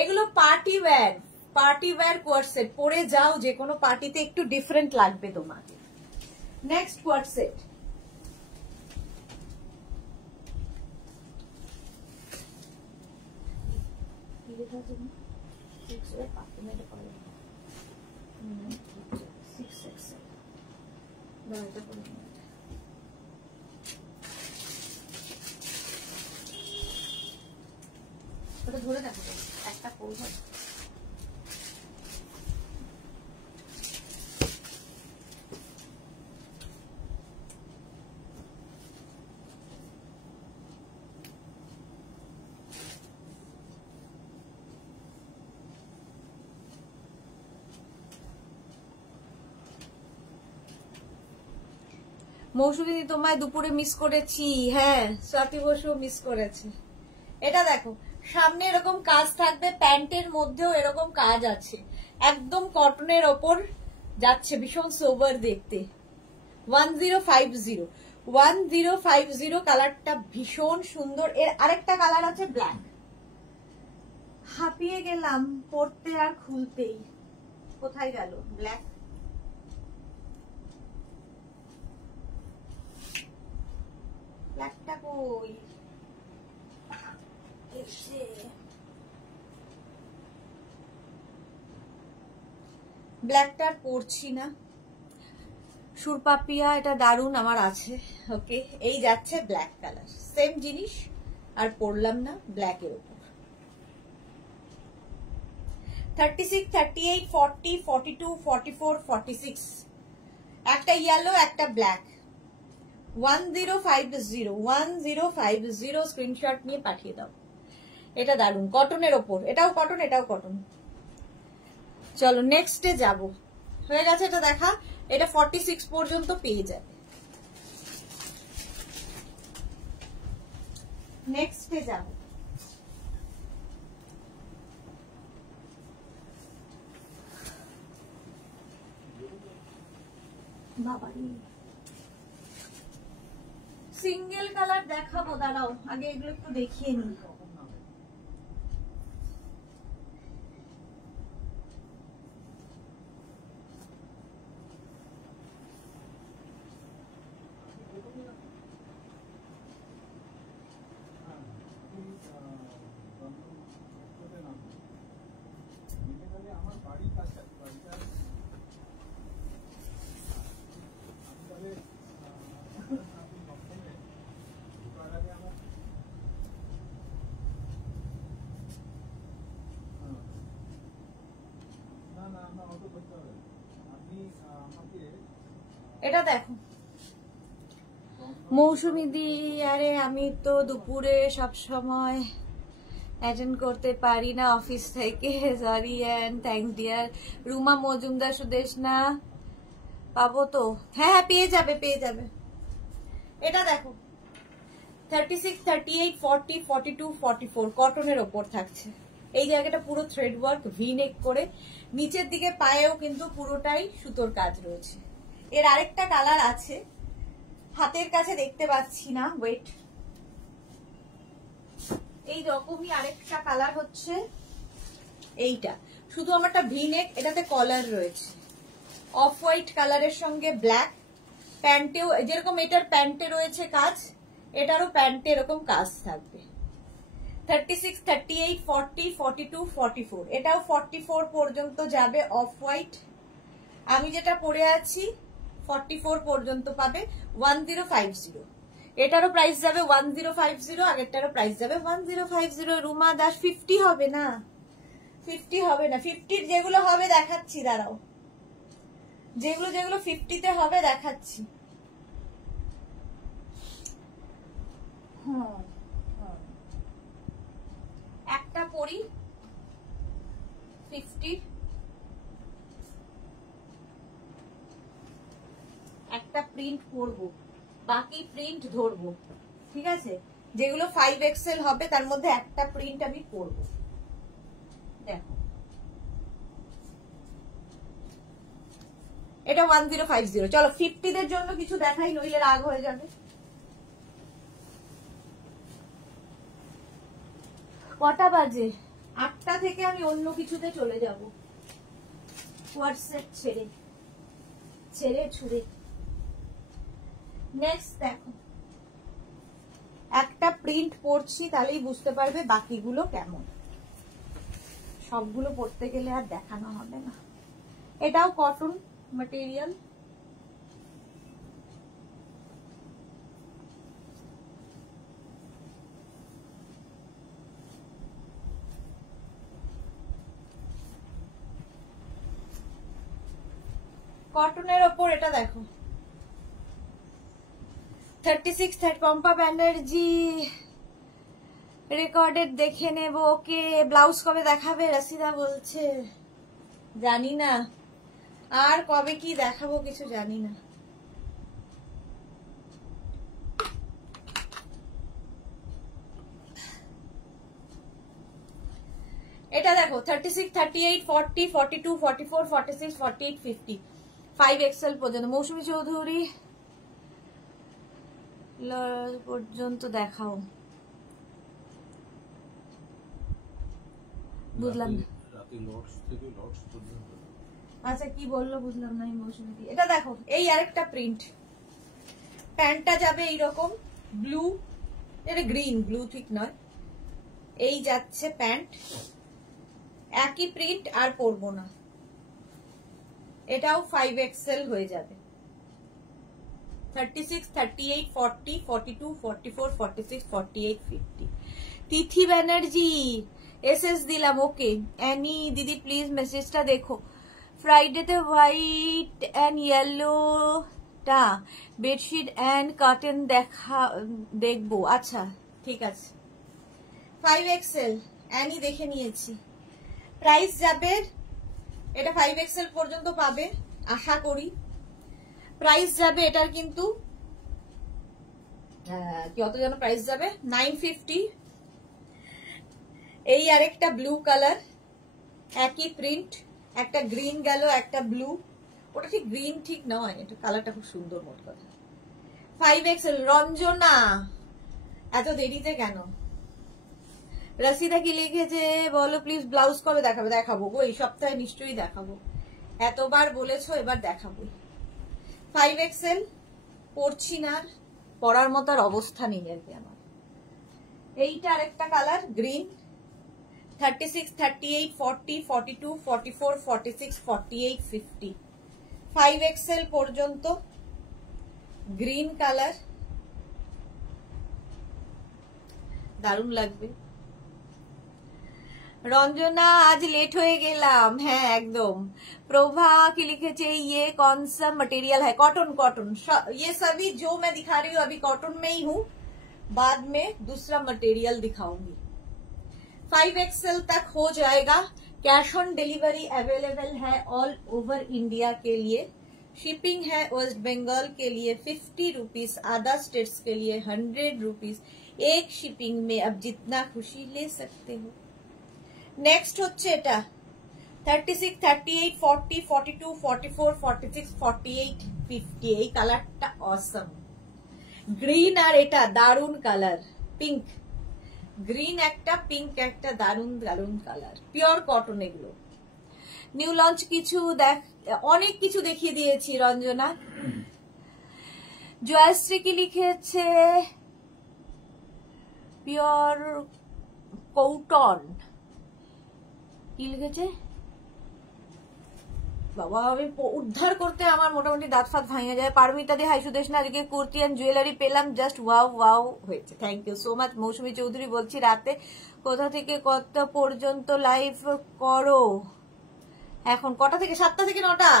এগুলো পার্টি ওয়্যার, পার্টি ওয়্যার কোয়ার্টসেট, পরে যাও যে কোনো পার্টিতে, একটু ডিফারেন্ট লাগবে তোমাকে। নেক্সট কোয়ার্টসেট, ধরে দেখো একটা করবো। মৌসুমী তোমায় দুপুরে মিস করেছি। হ্যাঁ, স্বাতি বসু মিস করেছে। এটা দেখো, সামনে এরকম কাজ থাকবে, প্যান্টের মধ্যেও এরকম কাজ আছে, একদম কটনের ওপর যাচ্ছে, ভীষণ সোবার দেখতে। 1050 কালারটা ভীষণ সুন্দর। এর আরেকটা কালার আছে ব্ল্যাক। হাঁপিয়ে গেলাম পরতে আর খুলতেই। কোথায় গেল ব্ল্যাক? ব্ল্যাকটা কই? ব্ল্যাকটা আর পরছি না। সুরপাপিয়া, এটা দারুন, আমার আছে। ওকে, এই যাচ্ছে ব্ল্যাক কালার, সেম জিনিস, আর পরলাম না ব্ল্যাকের উপর। 36, 38, 40, 42, 44, 46, একটা ইয়েলো, একটা ব্ল্যাক। 1050 স্ক্রিনশট নিয়ে পাঠিয়ে দাও। এটা দারুন, কটনের ওপর, এটাও কটন, এটাও কটন। চলো নেক্সটে যাব। হয়ে গেছে এটা দেখা। এটা 46 পর্যন্ত পেয়ে যাবে। নেক্সটে যাব। বাবারে, সিঙ্গেল কালার দেখাবো, দাঁড়াও আগে এগুলো একটু দেখিয়ে নিই। এটা দেখো মৌসুমী দি, আরে আমি তো দুপুরে সব সময় অ্যাটেন্ড করতে পারি না অফিস থেকে, sorry and thanks dear. Ruma Majumdar, Sudeshna, পাবো তো? হ্যাঁ হ্যাঁ, পেয়ে যাবে, পেয়ে যাবে। এটা দেখো 36, 38, 40, 42, 44 কটনের ওপর থাকছে। এই জায়গাটা পুরো থ্রেড ওয়ার্ক, ভি নেক করে, নিচের দিকে পায়েও কিন্তু পুরোটাই সুতোর কাজ রয়েছে। এর আরেকটা কালার আছে, হাতের কাছে দেখতে পাচ্ছি না, ওয়েট। এই রকমই আরেকটা কালার হচ্ছে এইটা, শুধু আমারটা ভি নেক, এটাতে কলার রয়েছে, অফ হোয়াইট কালারের সঙ্গে ব্ল্যাক। প্যান্টেও যেরকম এটার প্যান্টে রয়েছে কাজ, এটারও প্যান্টে এরকম কাজ থাকবে। 36, 38, 40, 42, 44, এটাও 44 পর্যন্ত যাবে, অফ হোয়াইট। আমি যেটা পরে আছি 44 পর্যন্ত পাবে। 1050, এটারও প্রাইস যাবে 1050, আগেরটারও প্রাইস যাবে 1050। রুমা দাস, 50 হবে না, 50 হবে না। 50 যেগুলো হবে দেখাচ্ছি, দাঁড়াও, যেগুলো 50-তে হবে দেখাচ্ছি। একটা পরি 50, একটা প্রিন্ট করবো, বাকি প্রিন্ট ধরবো, ঠিক আছে? যেগুলো 5XL হবে তার মধ্যে একটা প্রিন্ট আমি করবো। দেখো এটা 1050। চলো 50-দের জন্য কিছু দেখাই, নইলে রাগ হয়ে যাবে। কটা বাজে? 8টা থেকে আমি অন্য কিছুতে চলে যাব, হোয়াটসঅ্যাপ ছেড়ে ছেড়ে ছুড়ে। নেক্সট দেখো, একটা প্রিন্ট পড়ছি, তাহলেই বুঝতে পারবে বাকিগুলো কেমন। সবগুলো পড়তে গেলে আর দেখানো হবে না। এটাও কটন ম্যাটেরিয়াল, কটনের ওপর। এটা দেখো 36, পম্পা ব্যানার্জি, রেকর্ডেড দেখে নেব। ওকে, ব্লাউজ কবে দেখাবে? রাশিদা বলছে, জানি না আর কবে কি দেখাবো, কিছু জানি না। এটা দেখো 36, 38, 40, 42, 44, 46, 48, 50, 5XL পর্যন্ত। মৌসুমী চৌধুরী পর্যন্ত দেখাও। বুঝলাম না, আচ্ছা কি বললো বুঝলাম না মৌসুমী। এটা দেখো, এই আরেকটা প্রিন্ট, প্যান্টটা যাবে এইরকম ব্লু, এটা গ্রিন, ব্লু ঠিক নয়, এই যাচ্ছে প্যান্ট, একই প্রিন্ট, আর পরবো না। এটাও 5XL হয়ে যাবে। 36, 38, 40, 42, 44, 46, 48, 50। তিথি ব্যানার্জি এসএস দিলাম, ওকে। অ্যানি দিদি প্লিজ মেসেজটা দেখো। ফ্রাইডেতে হোয়াইট অ্যান্ড ইয়েলোটা বেডশিট অ্যান্ড কার্টেন দেখবো। আচ্ছা ঠিক আছে, 5XL অ্যানি দেখে নিয়েছি। প্রাইস যাবে, এটা 5XL পর্যন্ত পাবে আশা করি। প্রাইস যাবে এটার কিন্তু কত যেন প্রাইস যাবে, 950। এই আরেকটা ব্লু কালার, একই প্রিন্ট, একটা গ্রিন গেল, একটা ব্লু, ওটা ঠিক গ্রিন ঠিক নয়, এটা কালারটা খুব সুন্দর। মোট কথা 5XL। রঞ্জনা এত দেরিতে কেন? রাশিদা কি লিখেছে বলো প্লিজ, ব্লাউজ কবে দেখাবে? দেখাবো গো, এই সপ্তাহে নিশ্চয়ই দেখাবো, এতবার বলেছো এবার দেখাবো। 5XL পরছি না, পরার মতো আর অবস্থা নেই আর কি আমার। এইটা আরেকটা কালার গ্রিন, 36, 38, 40, 42, 44, 46, 48, 50, 5XL পর্যন্ত গ্রিন কালার, দারুণ লাগবে। রঞ্জনা আজ লেট হয়ে গেলাম, হ্যাঁ একদম। প্রভা কি লিখেছে, ये कौन सा मटेरियल है? कॉटन। कॉटन ये सभी जो मैं दिखा रही हूँ अभी कॉटन में ही हूँ, बाद में दूसरा मटेरियल दिखाऊंगी। 5XL तक हो जाएगा। कैश ऑन डिलीवरी अवेलेबल है ऑल ओवर इंडिया के लिए। शिपिंग है वेस्ट बंगाल के लिए 50 रुपीज, अदर स्टेट्स के लिए 100 रुपीज। एक शिपिंग में अब जितना खुशी ले सकते हो। नेक्स्ट হচ্ছে এটা 36, 38, 40, 42, 44, 46, 48, 50। এই কালারটা অসম, গ্রিন আর এটা দারুন কালার, পিঙ্ক গ্রিন একটা, পিঙ্ক একটা, দারুন দারুন কালার, পিওর কটন। এগুলো নিউ লঞ্চ কিছু অনেক কিছু দেখিয়ে দিয়েছি রঞ্জনা। জয়শ্রী কি লিখেছে, পিওর কটন কি লিখেছে বাবা, আমি উদ্ধার করতে আমার মোটামুটি দাঁত ফাত ভাঙে যায়। পারমিতা দি হাই সুদেশ না, আজকে কুর্তি এন্ড জুয়েলারি পেলাম, জাস্ট ওয়াও ওয়াও হয়েছে, থ্যাংক ইউ সো মাচ। মৌসুমী চৌধুরী বলছি, রাতে কোথা থেকে কত পর্যন্ত লাইভ করো? এখন কটা থেকে? 7টা থেকে 9টা,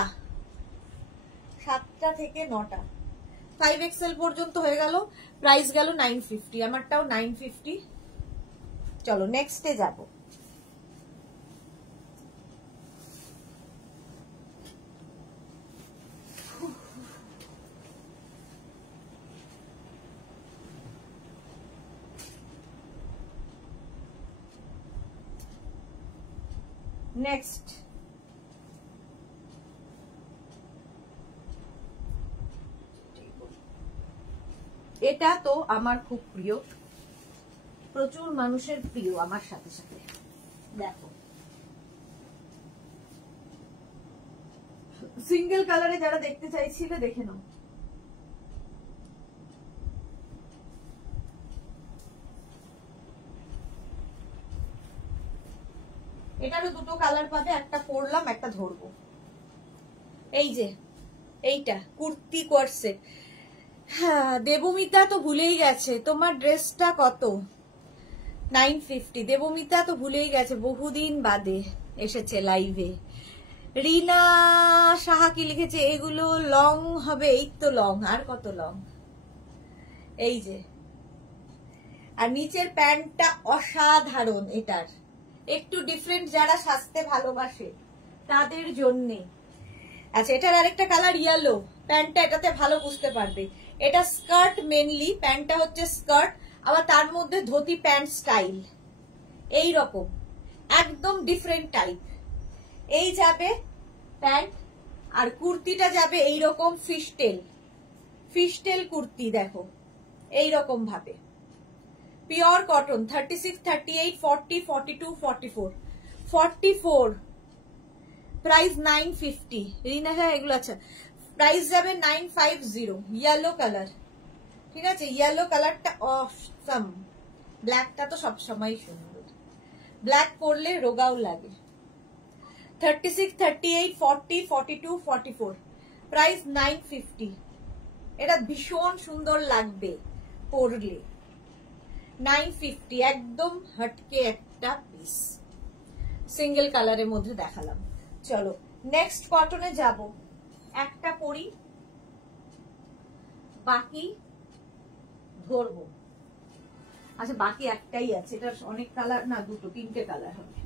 7টা থেকে 9টা। 5XL পর্যন্ত হয়ে গেল, প্রাইস গেল 950, আমারটাও 950। চলো নেক্সটে যাবো। নেক্সট এটা তো আমার খুব প্রিয়, প্রচুর মানুষের প্রিয় আমার সাথে সাথে। দেখো সিঙ্গেল কালারে যারা দেখতে চাইছিলে দেখে নাও। এটারও দুটো কালার পাবে, একটা পরলাম একটা ধরবো। এই যে এইটা কুর্তি কোয়ার্সেট। হ্যাঁ দেবমিতা তো ভুলেই গেছে, তোমার ড্রেসটা কত? 950। দেবমিতা তো ভুলেই গেছে, বহুদিন বাদে এসেছে লাইভে। রিনা সাহা কি লিখেছে, এগুলো লং হবে? এই তো লং, আর কত লং। এই যে, আর নিচের প্যান্টটা অসাধারণ, এটার একটু ডিফারেন্ট, যারা সাজতে ভালোবাসে তাদের জন্যে। আচ্ছা এটার আরেকটা কালার ইয়েলো, প্যান্টটা এটাতে ভালো বুঝতে পারবে। এটা স্কার্ট মেনলি, প্যান্টটা হচ্ছে স্কার্ট, আবার তার মধ্যে ধুতি প্যান্ট স্টাইল, এই রকম একদম ডিফারেন্ট টাইপ। এই যাবে প্যান্ট, আর কুর্তিটা যাবে এইরকম ফিশটেল কুর্তি, দেখো এইরকম ভাবে পিওর কটন। 36, 38, 40, 42, 44, 44, প্রাইস 950। রিনা হ্যাঁ এগুলো আচ্ছা, প্রাইস যাবে 950। ইয়েলো কালার, ঠিক আছে, ইয়েলো কালারটা অসম। ব্ল্যাকটা তো সবসময় সুন্দর, ব্ল্যাক পরলে রোগাও লাগে। 36, 38, 40, 42, 44, প্রাইস 950। এটা ভীষণ সুন্দর লাগবে পরলে। 950, একদম হটকে একটা পিস, সিঙ্গেল কালারের মধ্যে দেখালাম। চলো নেক্সট কটনে যাব, একটা পরি বাকি ধরবো। আচ্ছা বাকি একটাই আছে, এটা অনেক কালার না, দুটো তিনটে কালার হবে।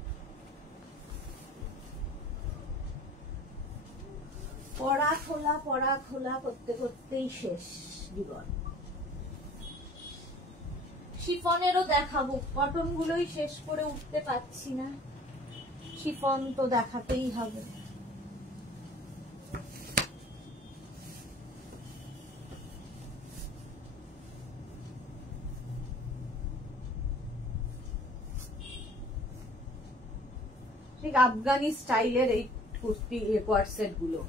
পড়া খোলা করতে করতেই শেষ জীবন। শিফনেরও দেখাবো, কটন গুলোই শেষ করে উঠতে পারছি না, শিফন তো দেখাতেই হবে। ঠিক আফগানি স্টাইলের এই কুর্তি কোয়ার্সেট গুলো,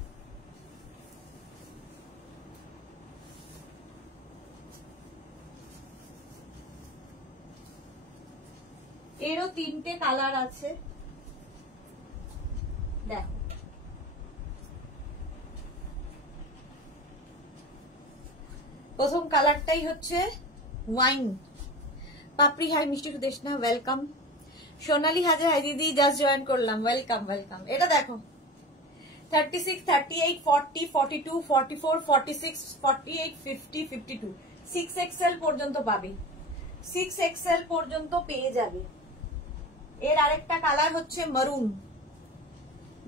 এরও তিনটে কালার আছে দেখো। প্রথম কালারটাই হচ্ছে ওয়াইন। পাপড়ি হাই মিষ্টি সুদেশ না, ওয়েলকাম। সোনালি হাজার হাই দিদি, জাস্ট জয়েন করলাম, ওয়েলকাম ওয়েলকাম। এটা দেখো 36, 38, 40, 42, 44, 46, 48, 50, 52, 6XL পর্যন্ত পাবে, 6XL পর্যন্ত পেয়ে যাবে। এর আরেকটা কালার হচ্ছে মারুন,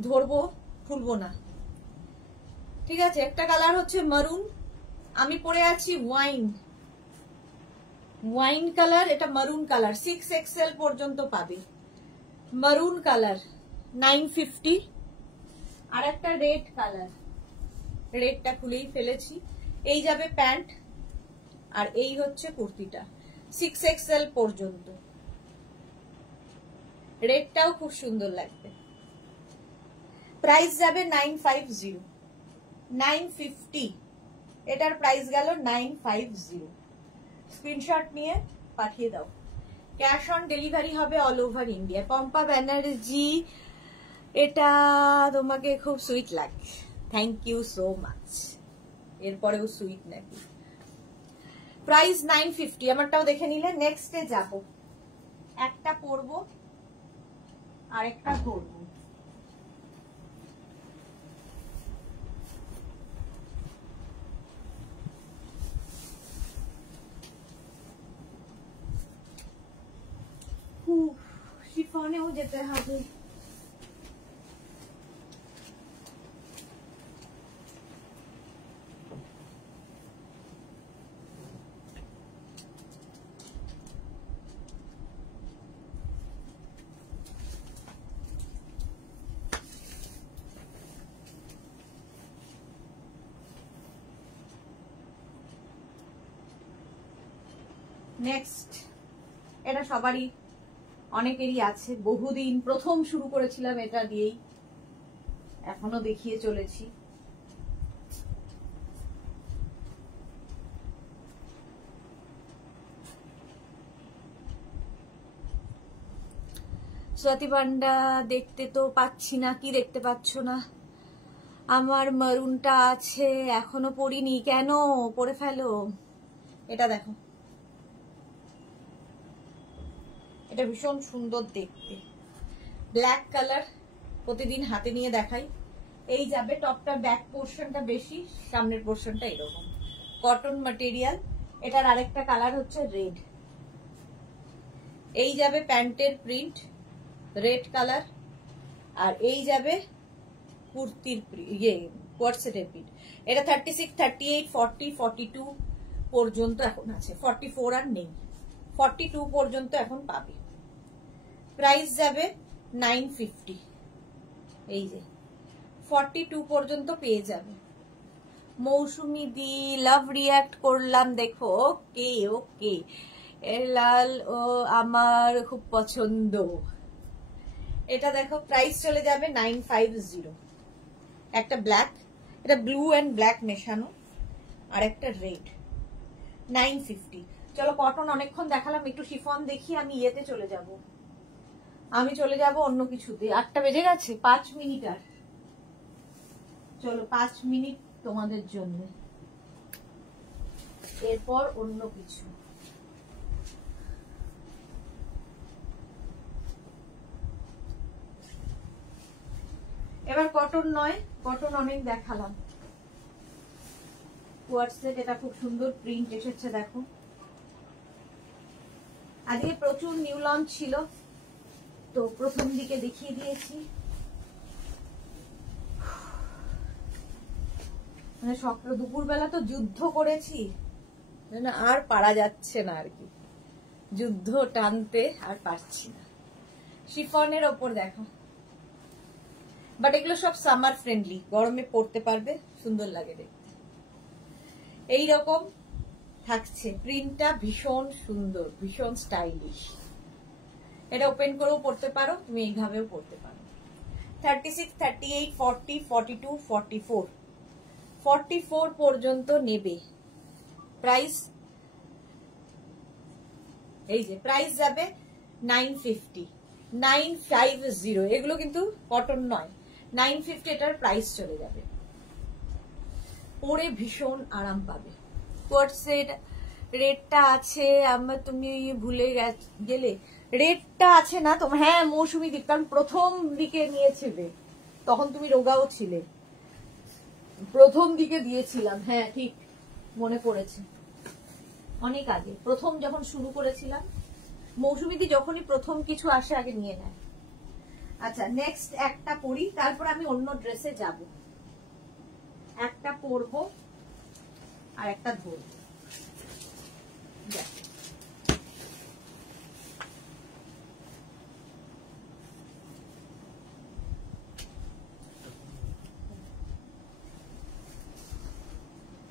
ধরবো খুলবো না, ঠিক আছে। একটা কালার হচ্ছে মারুন, আমি পরে আছি ওয়াইন কালার, এটা মারুন কালার, 6XL পর্যন্ত পাবে। মারুন কালার 950। আর একটা রেড কালার, রেডটা খুলেই ফেলেছি। এই যাবে প্যান্ট, আর এই হচ্ছে কুর্তিটা, 6XL পর্যন্ত। রেডটাও খুব সুন্দর লাগবে। প্রাইস যাবে 950, 950। এটার প্রাইস গেল 950। স্ক্রিনশট নিয়ে পাঠিয়ে দাও। ক্যাশ অন ডেলিভারি হবে all over India. Pampa Banerjee, এটা তোমাকে খুব সুইট লাগে, থ্যাংক ইউ সো মাচ। এরপরেও সুইট নাকি? প্রাইস 950। আমারটাও দেখে নিলে। নেক্সটে যাব, একটা পরবো আর একটা ধরবো। শিফনেও যেতে হবে। নেক্সট, এটা সবারই অনেকেরই আছে, বহুদিন প্রথম শুরু করেছিলাম এটা দিয়েই, এখনো দেখিয়ে চলেছি। স্বাতি পান্ডা, দেখতে তো পাচ্ছি না, কি দেখতে পাচ্ছ না? আমার মারুনটা আছে, এখনো পরিনি, কেন? পরে ফেলো। এটা দেখো, এটা ভীষণ সুন্দর দেখতে, ব্ল্যাক কালার, প্রতিদিন হাতে নিয়ে দেখাই। এই যাবে টপটা, ব্যাক পোর্শনটা বেশি, সামনের পোর্শনটা এরকম, কটন ম্যাটেরিয়াল। এটার আরেকটা কালার হচ্ছে রেড। এই যাবে প্যান্টের প্রিন্ট, রেড কালার, আর এই যাবে কুর্তির কোয়ার্টসেটের প্রিন্ট। এটা 36, 38, 40, 42 পর্যন্ত এখন আছে, 44 আর নেই, 42 পর্যন্ত এখন পাবে। প্রাইস যাবে 950, এই যে 42 পর্যন্ত পেয়ে যাবে। মৌসুমি দি লাভ রিয়াক্ট করলাম, দেখো। ওকে ওকে, এর লাল ও আমার খুব পছন্দ। এটা দেখো প্রাইস চলে যাবে 950। একটা ব্ল্যাক, এটা ব্লু এন্ড ব্ল্যাক মেশানো, আর একটা রেড, 950। চলো কটন অনেকক্ষণ দেখালাম, একটু শিফন দেখি। আমি ইয়েতে চলে যাব, অন্য কিছুতে। 8টা বেজে গেছে, 5 মিনিট আর। চলো 5 মিনিট তোমাদের জন্য, এরপর অন্য কিছু। এবার কটন নয়, কটন অনেক দেখালাম। কোয়ার্টসেট, এটা খুব সুন্দর প্রিন্ট এসেছে, দেখো। আজকে প্রচুর নিউ লঞ্চ ছিল, তো প্রথম দিকে দেখিয়ে দিয়েছি। মানে সকাল দুপুরবেলা তো যুদ্ধ করেছি, আর পারা যাচ্ছে না আর কি, যুদ্ধ টানতে আর পারছি না। শিফনের ওপর দেখো, বাট এগুলো সব সামার ফ্রেন্ডলি, গরমে পরতে পারবে, সুন্দর লাগে দেখতে। এইরকম থাকছে, প্রিন্টটা ভীষণ সুন্দর, ভীষণ স্টাইলিশ। এটা ওপেন করেও পরতে পারো, তুমি এইভাবেও পরতে পারো। 36, 38, 40, 42, 44, 44 পর্যন্ত নেবে। প্রাইস, এই যে প্রাইস যাবে 950, 950। এগুলো কিন্তু কটন নয়, 950 এটার প্রাইস চলে যাবে। পরে ভীষণ আরাম পাবে। কোয়ার্টসেট রেটটা আছে, আমার তুমি ভুলে গেলে, রেটটা আছে না তোমার? হ্যাঁ মৌসুমি দ্বীপ, কারণ প্রথম দিকে নিয়েছিলে, তখন তুমি রোগাও ছিলে, প্রথম দিকে দিয়েছিলাম। হ্যাঁ ঠিক মনে পড়েছে, অনেক আগে, প্রথম যখন শুরু করেছিলাম। মৌসুমিদি যখনই প্রথম কিছু আসে আগে নিয়ে নেয়। আচ্ছা নেক্সট একটা পরি, তারপর আমি অন্য ড্রেসে যাব। একটা পরবো আর একটা ধরবো।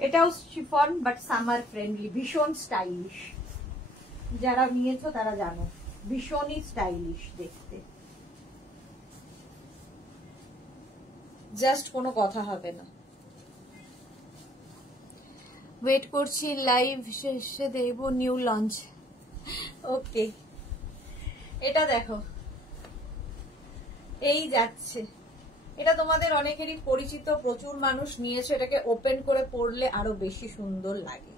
এটাও শিফন বাট সামার ফ্রেন্ডলি, ভীষণ স্টাইলিশ। যারা নিয়েছো তারা জানো, ভীষণই স্টাইলিশ দেখতে, জাস্ট কোনো কথা হবে না। ওয়েট করছি, লাইভ শেষে দেব নিউ লঞ্চ। ওকে, এটা দেখো, এই যাচ্ছে। এটা তোমাদের অনেকেরই পরিচিত, প্রচুর মানুষ নিয়েছে। এটাকে ওপেন করে পরলে আরো বেশি সুন্দর লাগে,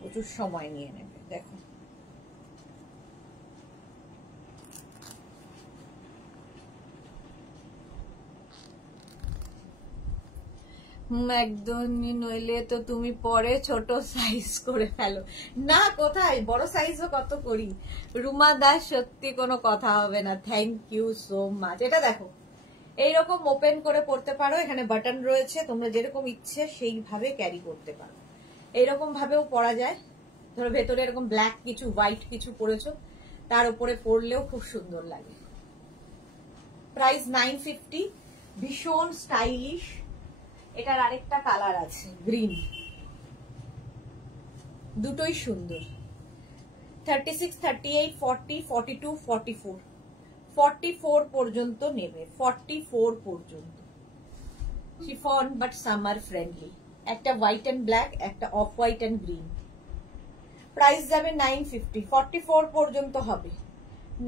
প্রচুর সময় নিয়ে নেবে। দেখো একদমই, নইলে তো তুমি পরে ছোট সাইজ করে ফেলো। না কোথায়, বড় সাইজও কত করি। রুমা দাস, সত্যি কোনো কথা হবে না, থ্যাংক ইউ সো মাচ। এটা দেখো, এইরকম ওপেন করে পড়তে পারো, এখানে বাটন রয়েছে, তোমরা যেরকম ইচ্ছে সেইভাবে ক্যারি করতে পারো। এইরকম ভাবেও পরা যায়, ধরো ভেতরে এরকম ব্ল্যাক কিছু, হোয়াইট কিছু পরেছো, তার উপরে পরলেও খুব সুন্দর লাগে। প্রাইস 950, ভীষণ স্টাইলিশ। এটার আরেকটা কালার আছে গ্রিন, দুটোই সুন্দর। 36, 38, 40, 42, 44, 44 পর্যন্ত নেবে, 44 পর্যন্ত। শিফন বাট সামার ফ্রেন্ডলি, একটা হোয়াইট এন্ড ব্ল্যাক, একটা off white and green. Price যাবে 950, 44 পর্যন্ত হবে,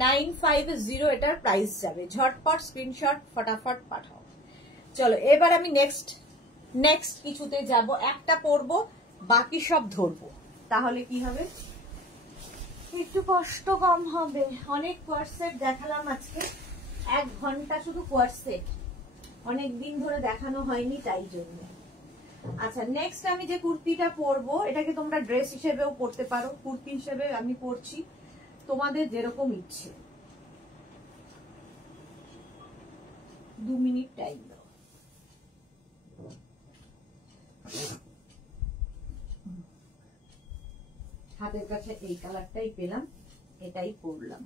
950 এটার প্রাইস যাবে। ঝটপট স্ক্রিনশট ফটাফট পাঠাও। চলো এবার আমি নেক্সট কিছুতে যাব। একটা পরবো, বাকি সব ধরবো, তাহলে কি হবে, একটু কষ্ট কম হবে। অনেক কোয়ার্টসেট দেখালাম আজকে, 1 ঘন্টা শুধু কোয়ার্টসেট, অনেকদিন ধরে দেখানো হয়নি তাই জন্য। আচ্ছা নেক্সট আমি যে কুর্তিটা পরবো, এটাকে তোমরা ড্রেস হিসেবেও পরতে পারো, কুর্তি হিসেবে আমি পরছি, তোমাদের যেরকম ইচ্ছে। 2 মিনিট টাইম দাও। হাতের কাছে এই কালারটাই পেলাম, এটাই পরলাম।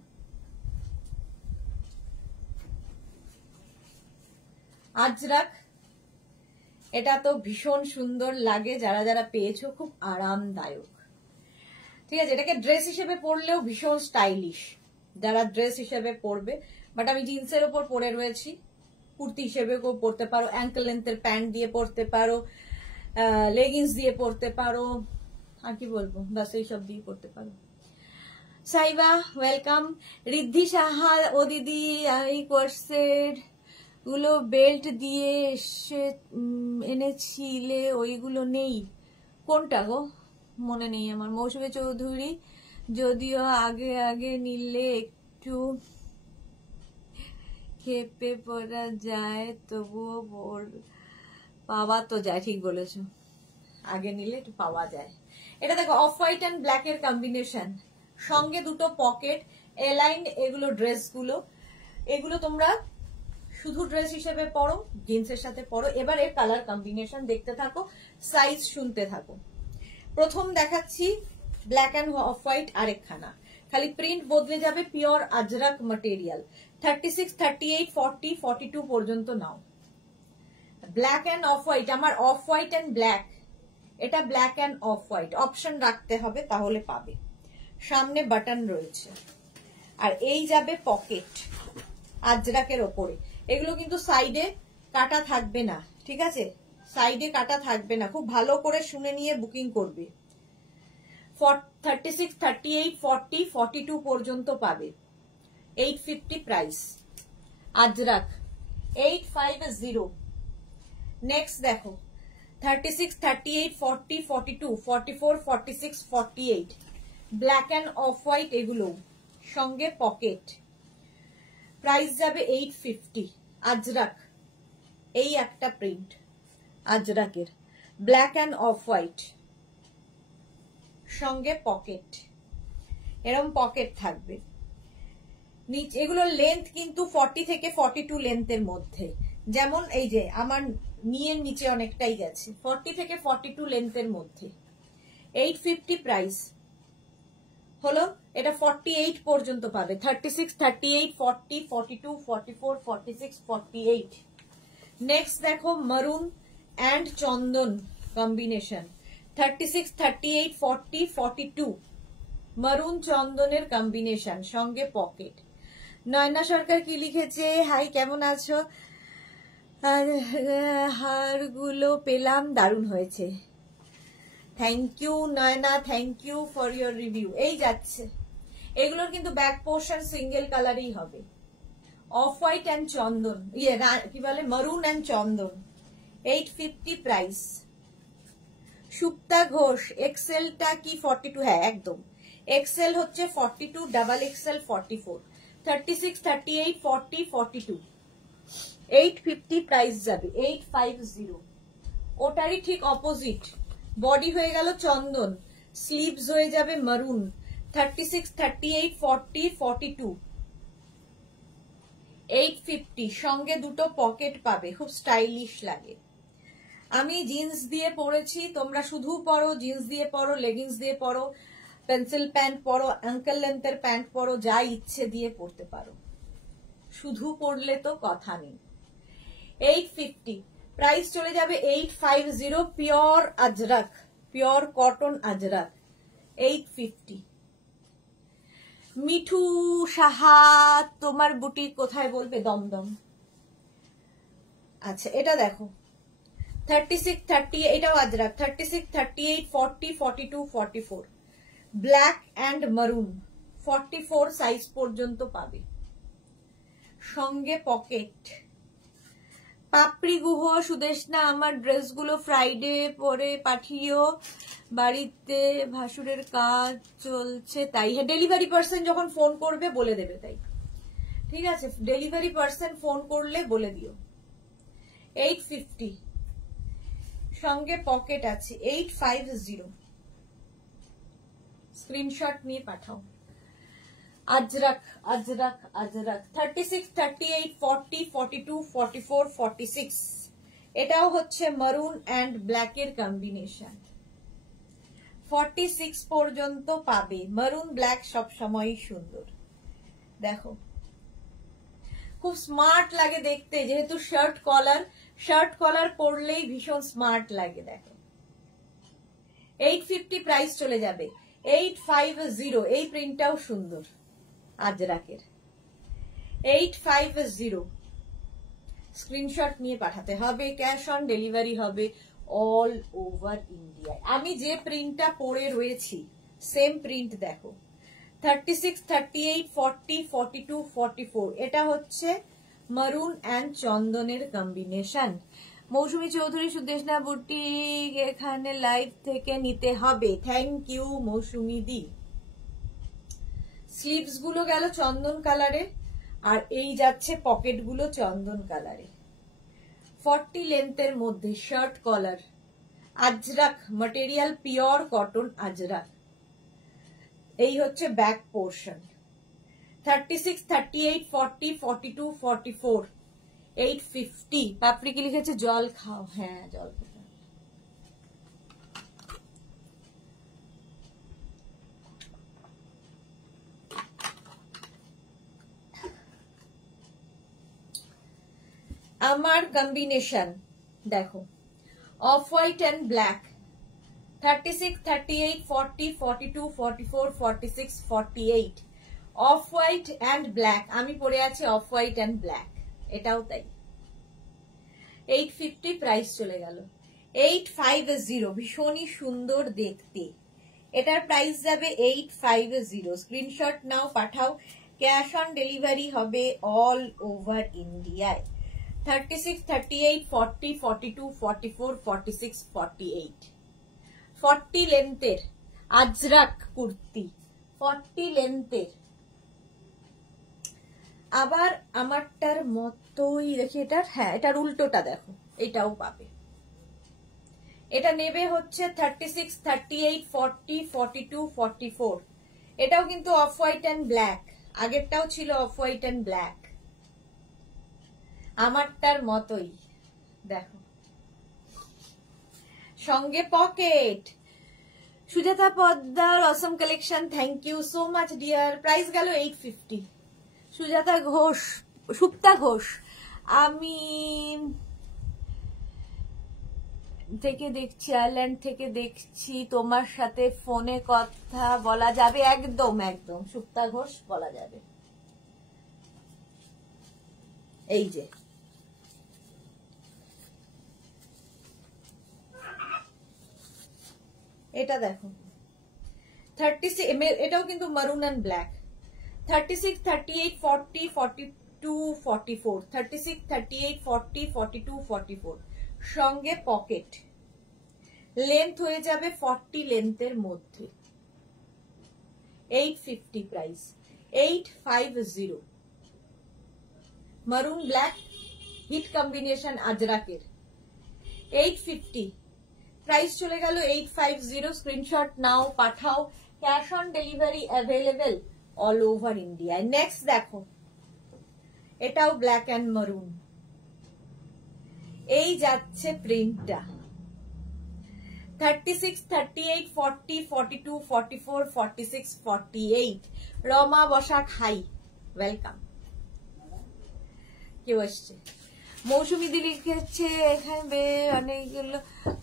আজরাক, এটা তো ভীষণ সুন্দর লাগে, যারা যারা পেয়েছো খুব আরামদায়ক। ঠিক আছে, এটাকে ড্রেস হিসেবে পরলেও ভীষণ স্টাইলিশ, যারা ড্রেস হিসেবে পরবে। বাট আমি জিন্সের ওপর পরে রয়েছি, কুর্তি হিসেবে পরতে পারো, অ্যাঙ্কেল লেন্থের প্যান্ট দিয়ে পরতে পারো, লেগিংস দিয়ে পরতে পারো, আর কি বলবো, বাস এইসব দিয়ে পরতে পারো। সাইবা ওয়েলকাম। রিদ্ধি সাহা, ও দিদি এই কোর্সের গুলো বেল্ট দিয়ে এনেছিলে, ওইগুলো নেই। কোনটা গো, মনে নেই আমার। মৌসুমী চৌধুরী, যদিও আগে আগে নিলে একটু খেপে পড়া যায়, তবুও পাওয়া তো যায়। ঠিক বলেছো, আগে নিলে একটু পাওয়া যায়। এটা দেখো অফ হোয়াইট অ্যান্ড ব্ল্যাক এর কম্বিনেশন, সঙ্গে দুটো পকেট, এলাইন, এগুলো ড্রেস গুলো, এগুলো তোমরা শুধু ড্রেস হিসেবে পরো, জিন্সের সাথে পরো। এবার এর কালার কম্বিনেশন দেখতে থাকো, সাইজ শুনতে থাকো। প্রথম দেখাচ্ছি ব্ল্যাক অ্যান্ড অফ হোয়াইট, আরেকখানা, খালি প্রিন্ট বদলে যাবে, পিওর আজরাক ম্যাটেরিয়াল। 36, 38, 40, 42 পর্যন্ত নাও। ব্ল্যাক অ্যান্ড অফ হোয়াইট, আমার অফ হোয়াইট অ্যান্ড ব্ল্যাক, এটা black and off white, option রাখতে হবে তাহলে পাবে। সামনে বাটন রয়েছে, আর এই যাবে পকেট আজরাকের ওপরে। এগুলো কিন্তু সাইডে কাটা থাকবে না, ঠিক আছে, সাইডে কাটা থাকবে না, খুব ভালো করে শুনে নিয়ে বুকিং করবে। 36, 38, 40, 42 পর্যন্ত পাবে। 850 প্রাইস, আজরাক 850। নেক্সট দেখো 36, 38, 40, 42, 44, 46, 48, ব্ল্যাক অ্যান্ড অফ হোয়াইট, এগুলো সঙ্গে পকেট, প্রাইস যাবে 850। আজরাক, এই একটা প্রিন্ট আজরাকের, ব্ল্যাক অ্যান্ড অফ হোয়াইট, সঙ্গে পকেট, এরকম পকেট থাকবে। নিচে এগুলোর লেন্থ কিন্তু 40 থেকে 42 লেন্থের মধ্যে, যেমন এই যে আমার নিয়ের নিচে অনেকটাই গেছে, 40 থেকে 42 লেন্থের মধ্যে। 850 প্রাইস হলো। এটা 48 পর্যন্ত পাবে। 36, 38, 40, 42, 44, 46, 48। নেক্সট দেখো মারুন অ্যান্ড চন্দন কম্বিনেশন, 36, 38, 40, 42, মারুন চন্দনের কম্বিনেশন, সঙ্গে পকেট। নয়না সরকার কি লিখেছে, হাই কেমন আছো, হারগুলো পেলাম, দারুণ হয়েছে। Thank you Nayana, thank you for your review. এই যাচ্ছে, এগুলোর কিন্তু ব্যাক পোর্শন সিঙ্গেল কালারই হবে, অফ হোয়াইট অ্যান্ড চন্দন, কি বলে, মারুন and Chandan. 850 price. Supta Ghosh, এক্সেলটা কি 42? হ্যাঁ একদম, এক্সেল হচ্ছে 42, ডাবল এক্সেল 44, 36, 38, 40, 42। 850 প্রাইস যাবে, 850। ওটারই ঠিক অপোজিট, বডি হয়ে গেল চন্দন, স্লিভস হয়ে যাবে মারুন, 36, 38, 40, 42, 850। সঙ্গে দুটো পকেট পাবে, খুব স্টাইলিশ লাগে। আমি জিন্স দিয়ে পরেছি, তোমরা শুধু পরো, জিন্স দিয়ে পরো, লেগিংস দিয়ে পরো, পেন্সিল প্যান্ট পরো, অ্যাঙ্কেল লেন্থের প্যান্ট পরো, যা ইচ্ছে দিয়ে পরতে পারো, শুধু পরলে তো কথা নেই। 850 প্রাইস চলে যাবে 850, pure Ajrak, pure cotton Ajrak, 850। Mithu Saha, তোমার বুটিক কোথায় বলবে? দমদম। আচ্ছা এটা দেখো 36, 30, এটাও আজরাক, 36, 38, 40, 42, 44, ব্ল্যাক অ্যান্ড মারুন, 44 সাইজ পর্যন্ত পাবে, সঙ্গে পকেট। পাপড়ি গুহ, সুদেশনা, আমার ড্রেসগুলো ফ্রাইডে পরে পাঠিও, বাড়িতে ভাসুরের কাজ চলছে তাই। হ্যাঁ, ডেলিভারি পার্সন যখন ফোন করবে বলে দেবে, তাই ঠিক আছে, ডেলিভারি পার্সন ফোন করলে বলে দিও। 850 সঙ্গে পকেট আছে, 850। স্ক্রিনশট নিয়ে পাঠাও। আজরাক, আজরাক, আজরাক, 36, 38, 40, 42, 44, 46, এটাও হচ্ছে মারুন অ্যান্ড ব্ল্যাক এর কম্বিনেশন, 46 পর্যন্ত পাবে। মারুন ব্ল্যাক সব সময়ই সুন্দর। দেখো খুব স্মার্ট লাগে দেখতে, যেহেতু শার্ট কলার পরলেই ভীষণ স্মার্ট লাগে। দেখো 850 প্রাইস চলে যাবে 850। এই প্রিন্টটাও সুন্দর, আজরাকের 850। স্ক্রিনশট নিয়ে পাঠাতে হবে, ক্যাশ অন ডেলিভারি হবে অল ওভার ইন্ডিয়ায়। আমি যে প্রিন্টটা পরে রয়েছি সেম প্রিন্ট দেখো 36, 38, 40, 42, 44। এটা হচ্ছে মারুন অ্যান্ড চন্দনের কম্বিনেশন। মৌসুমী চৌধুরী সুদেশনা বুটিক এখানে লাইভ থেকে নিতে হবে। Thank you Mousumi di. Sleeves গুলো গেল চন্দন কালারে, আর এই যাচ্ছে পকেট গুলো চন্দন কালারে। 40 লেন্থের মধ্যে shirt collar, Ajrak material, pure cotton Ajrak. এই হচ্ছে ব্যাক পোর্শন। 36, 38, 40, 42, 44, 850। পাপড়ি কি লিখেছে? জল খাও। হ্যাঁ, জল খাও। আমার কম্বিনেশন দেখো, of white and black. 36, 38, 40, 42, 44, 46, 48। Of white and black. আমি পরে আছি অফ হোয়াইট অ্যান্ড ব্ল্যাক, এটাও তাই। 850 প্রাইস চলে গেল 850। ভীষণই সুন্দর দেখতে। এটার প্রাইস যাবে 850। স্ক্রিনশট নাও, পাঠাও। ক্যাশ অন ডেলিভারি হবে অল ওভার ইন্ডিয়ায়। 36, 38, 40, 42, 44, 46, 48। 40 লেন্থের আজরাক কুর্তি, 40 লেন্থের। আবার আমারটার মতোই দেখি এটার, হ্যাঁ এটার উল্টোটা দেখো, এটাও পাবে। এটা নেবে হচ্ছে 36, 38, 40, 42, 44। এটাও কিন্তু অফ হোয়াইট অ্যান্ড ব্ল্যাক, আগেরটাও ছিল অফ হোয়াইট অ্যান্ড ব্ল্যাক, আমারটার মতোই দেখো। সঙ্গে পকেট। সুজাতা পদ্মার Assam collection, thank you so much dear. Price গেল 850। সুজাতা ঘোষ, সুপ্তা ঘোষ, আমি থেকে দেখছি, আয়ারল্যান্ড থেকে দেখছি, তোমার সাথে ফোনে কথা বলা যাবে? একদম একদম সুপ্তা ঘোষ, বলা যাবে। এই যে এটা দেখো 36, এটাও কিন্তু মারুন অ্যান্ড ব্ল্যাক। 36, 38, 40, 42, 44। 36, 38, 40, 42, 44। সঙ্গে পকেট। লেন্থ হয়ে যাবে 40 লেন্থের মধ্যে। 850 প্রাইস, 850। মারুন ব্ল্যাক হিট কম্বিনেশন আজরাকের। 850 প্রাইস চলে গেল 850। স্ক্রিনশট নাও, পাঠাও। Cash on delivery available all over ইন্ডিয়ায়। নেক্সট দেখো, এটাও ব্ল্যাক অ্যান্ড মারুন। এই যাচ্ছে প্রিন্টটা 36, 38, 40, 42, 44, 46, 48। Rama Basak, hi, welcome. কেউ আসছে? মৌসুমী দি লিখেছে এখানে অনেকগুলো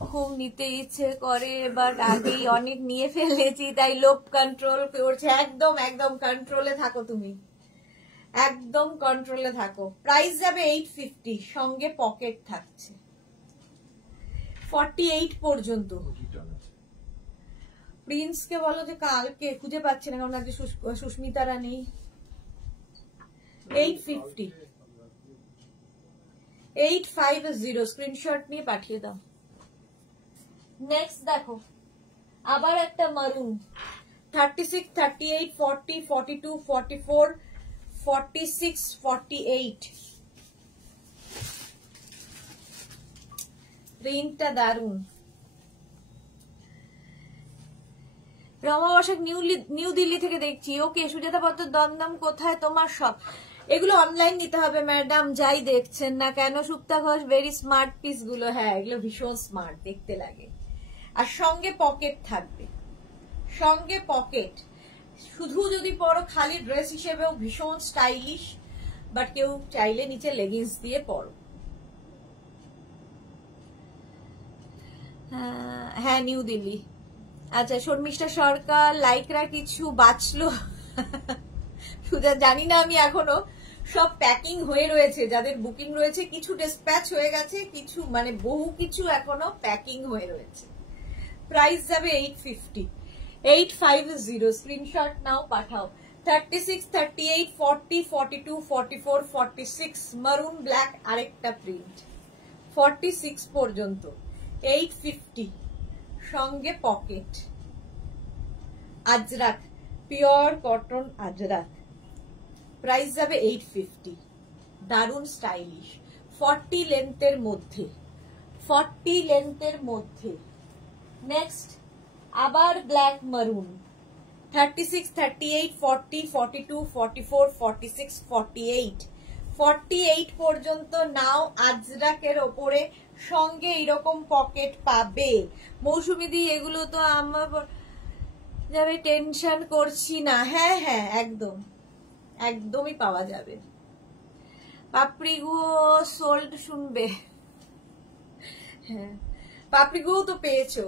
খুব নিতে ইচ্ছে করে, বাট আগেই অনেক নিয়ে ফেলেছি, তাই লোভ কন্ট্রোল করছে। একদম একদম কন্ট্রোলে থাকো, তুমি একদম কন্ট্রোলে থাকো। প্রাইস যাবে 850, সঙ্গে পকেট থাকছে। 48 পর্যন্ত। প্রিন্সকে বলো যে কালকে খুঁজে পাচ্ছে না, কারণ আজকে সুস্মিতারা নেই। 850, 850। স্ক্রিনশট নিয়ে পাঠিয়ে দাও। নেক্সট দেখো, আবার একটা মারুন। 36, 38, 40, 42, 44, 46, 48। প্রিন্টটা দারুন। রমা বসাক নিউ দিল্লি থেকে দেখছি। ওকে, সুজাতা পত্র দমদম কোথায় তোমার সব? এগুলো অনলাইন নিতে হবে ম্যাডাম, যাই দেখছেন না কেন। Supta Ghosh, very smart piece গুলো। হ্যাঁ, এগুলো ভীষণ স্মার্ট দেখতে লাগে। আর সঙ্গে পকেট থাকবে, সঙ্গে পকেট। শুধু যদি পরো খালি ড্রেস হিসেবেও ভীষণ স্টাইলিশ, বাট কেউ চাইলে নিচে লেগিংস দিয়ে পরো। হ্যাঁ, নিউ দিল্লি। আচ্ছা, শর্মিষ্ঠা সরকার, লাইকরা কিছু বাঁচলো? সুজা জানি না আমি এখনো, সব প্যাকিং হয়ে রয়েছে, যাদের বুকিং রয়েছে কিছু ডিসপ্যাচ হয়ে গেছে, কিছু মানে বহু কিছু এখনো প্যাকিং হয়ে রয়েছে। প্রাইস যাবে 850, 850। স্ক্রিনশট নাও, পাঠাও। 36, 38, 40, 42, 44, 46 মারুন ব্ল্যাক আরেকটা প্রিন্ট 46 পর্যন্ত 850, সঙ্গে pocket. Ajrak, pure cotton Ajrak, price যাবে 850। দারুন স্টাইলিশ, 40 লেন্থের মধ্যে, 40 লেন্থের মধ্যে। নেক্সট আবার ব্ল্যাক মারুন, 36, 38, 40, 42, 44, 46, 48, 48 পর্যন্ত নাও। আজরাকের ওপরে সঙ্গে এরকম পকেট পাবে। মৌসুমি দি, এগুলো তো আমার যাবে, টেনশন করছি না। হ্যাঁ হ্যাঁ, একদম একদমই পাওয়া যাবে। পাপড়িগুলো সোল্ড শুনবে? হ্যাঁ, পাপড়িগুলো তো পেয়েছো,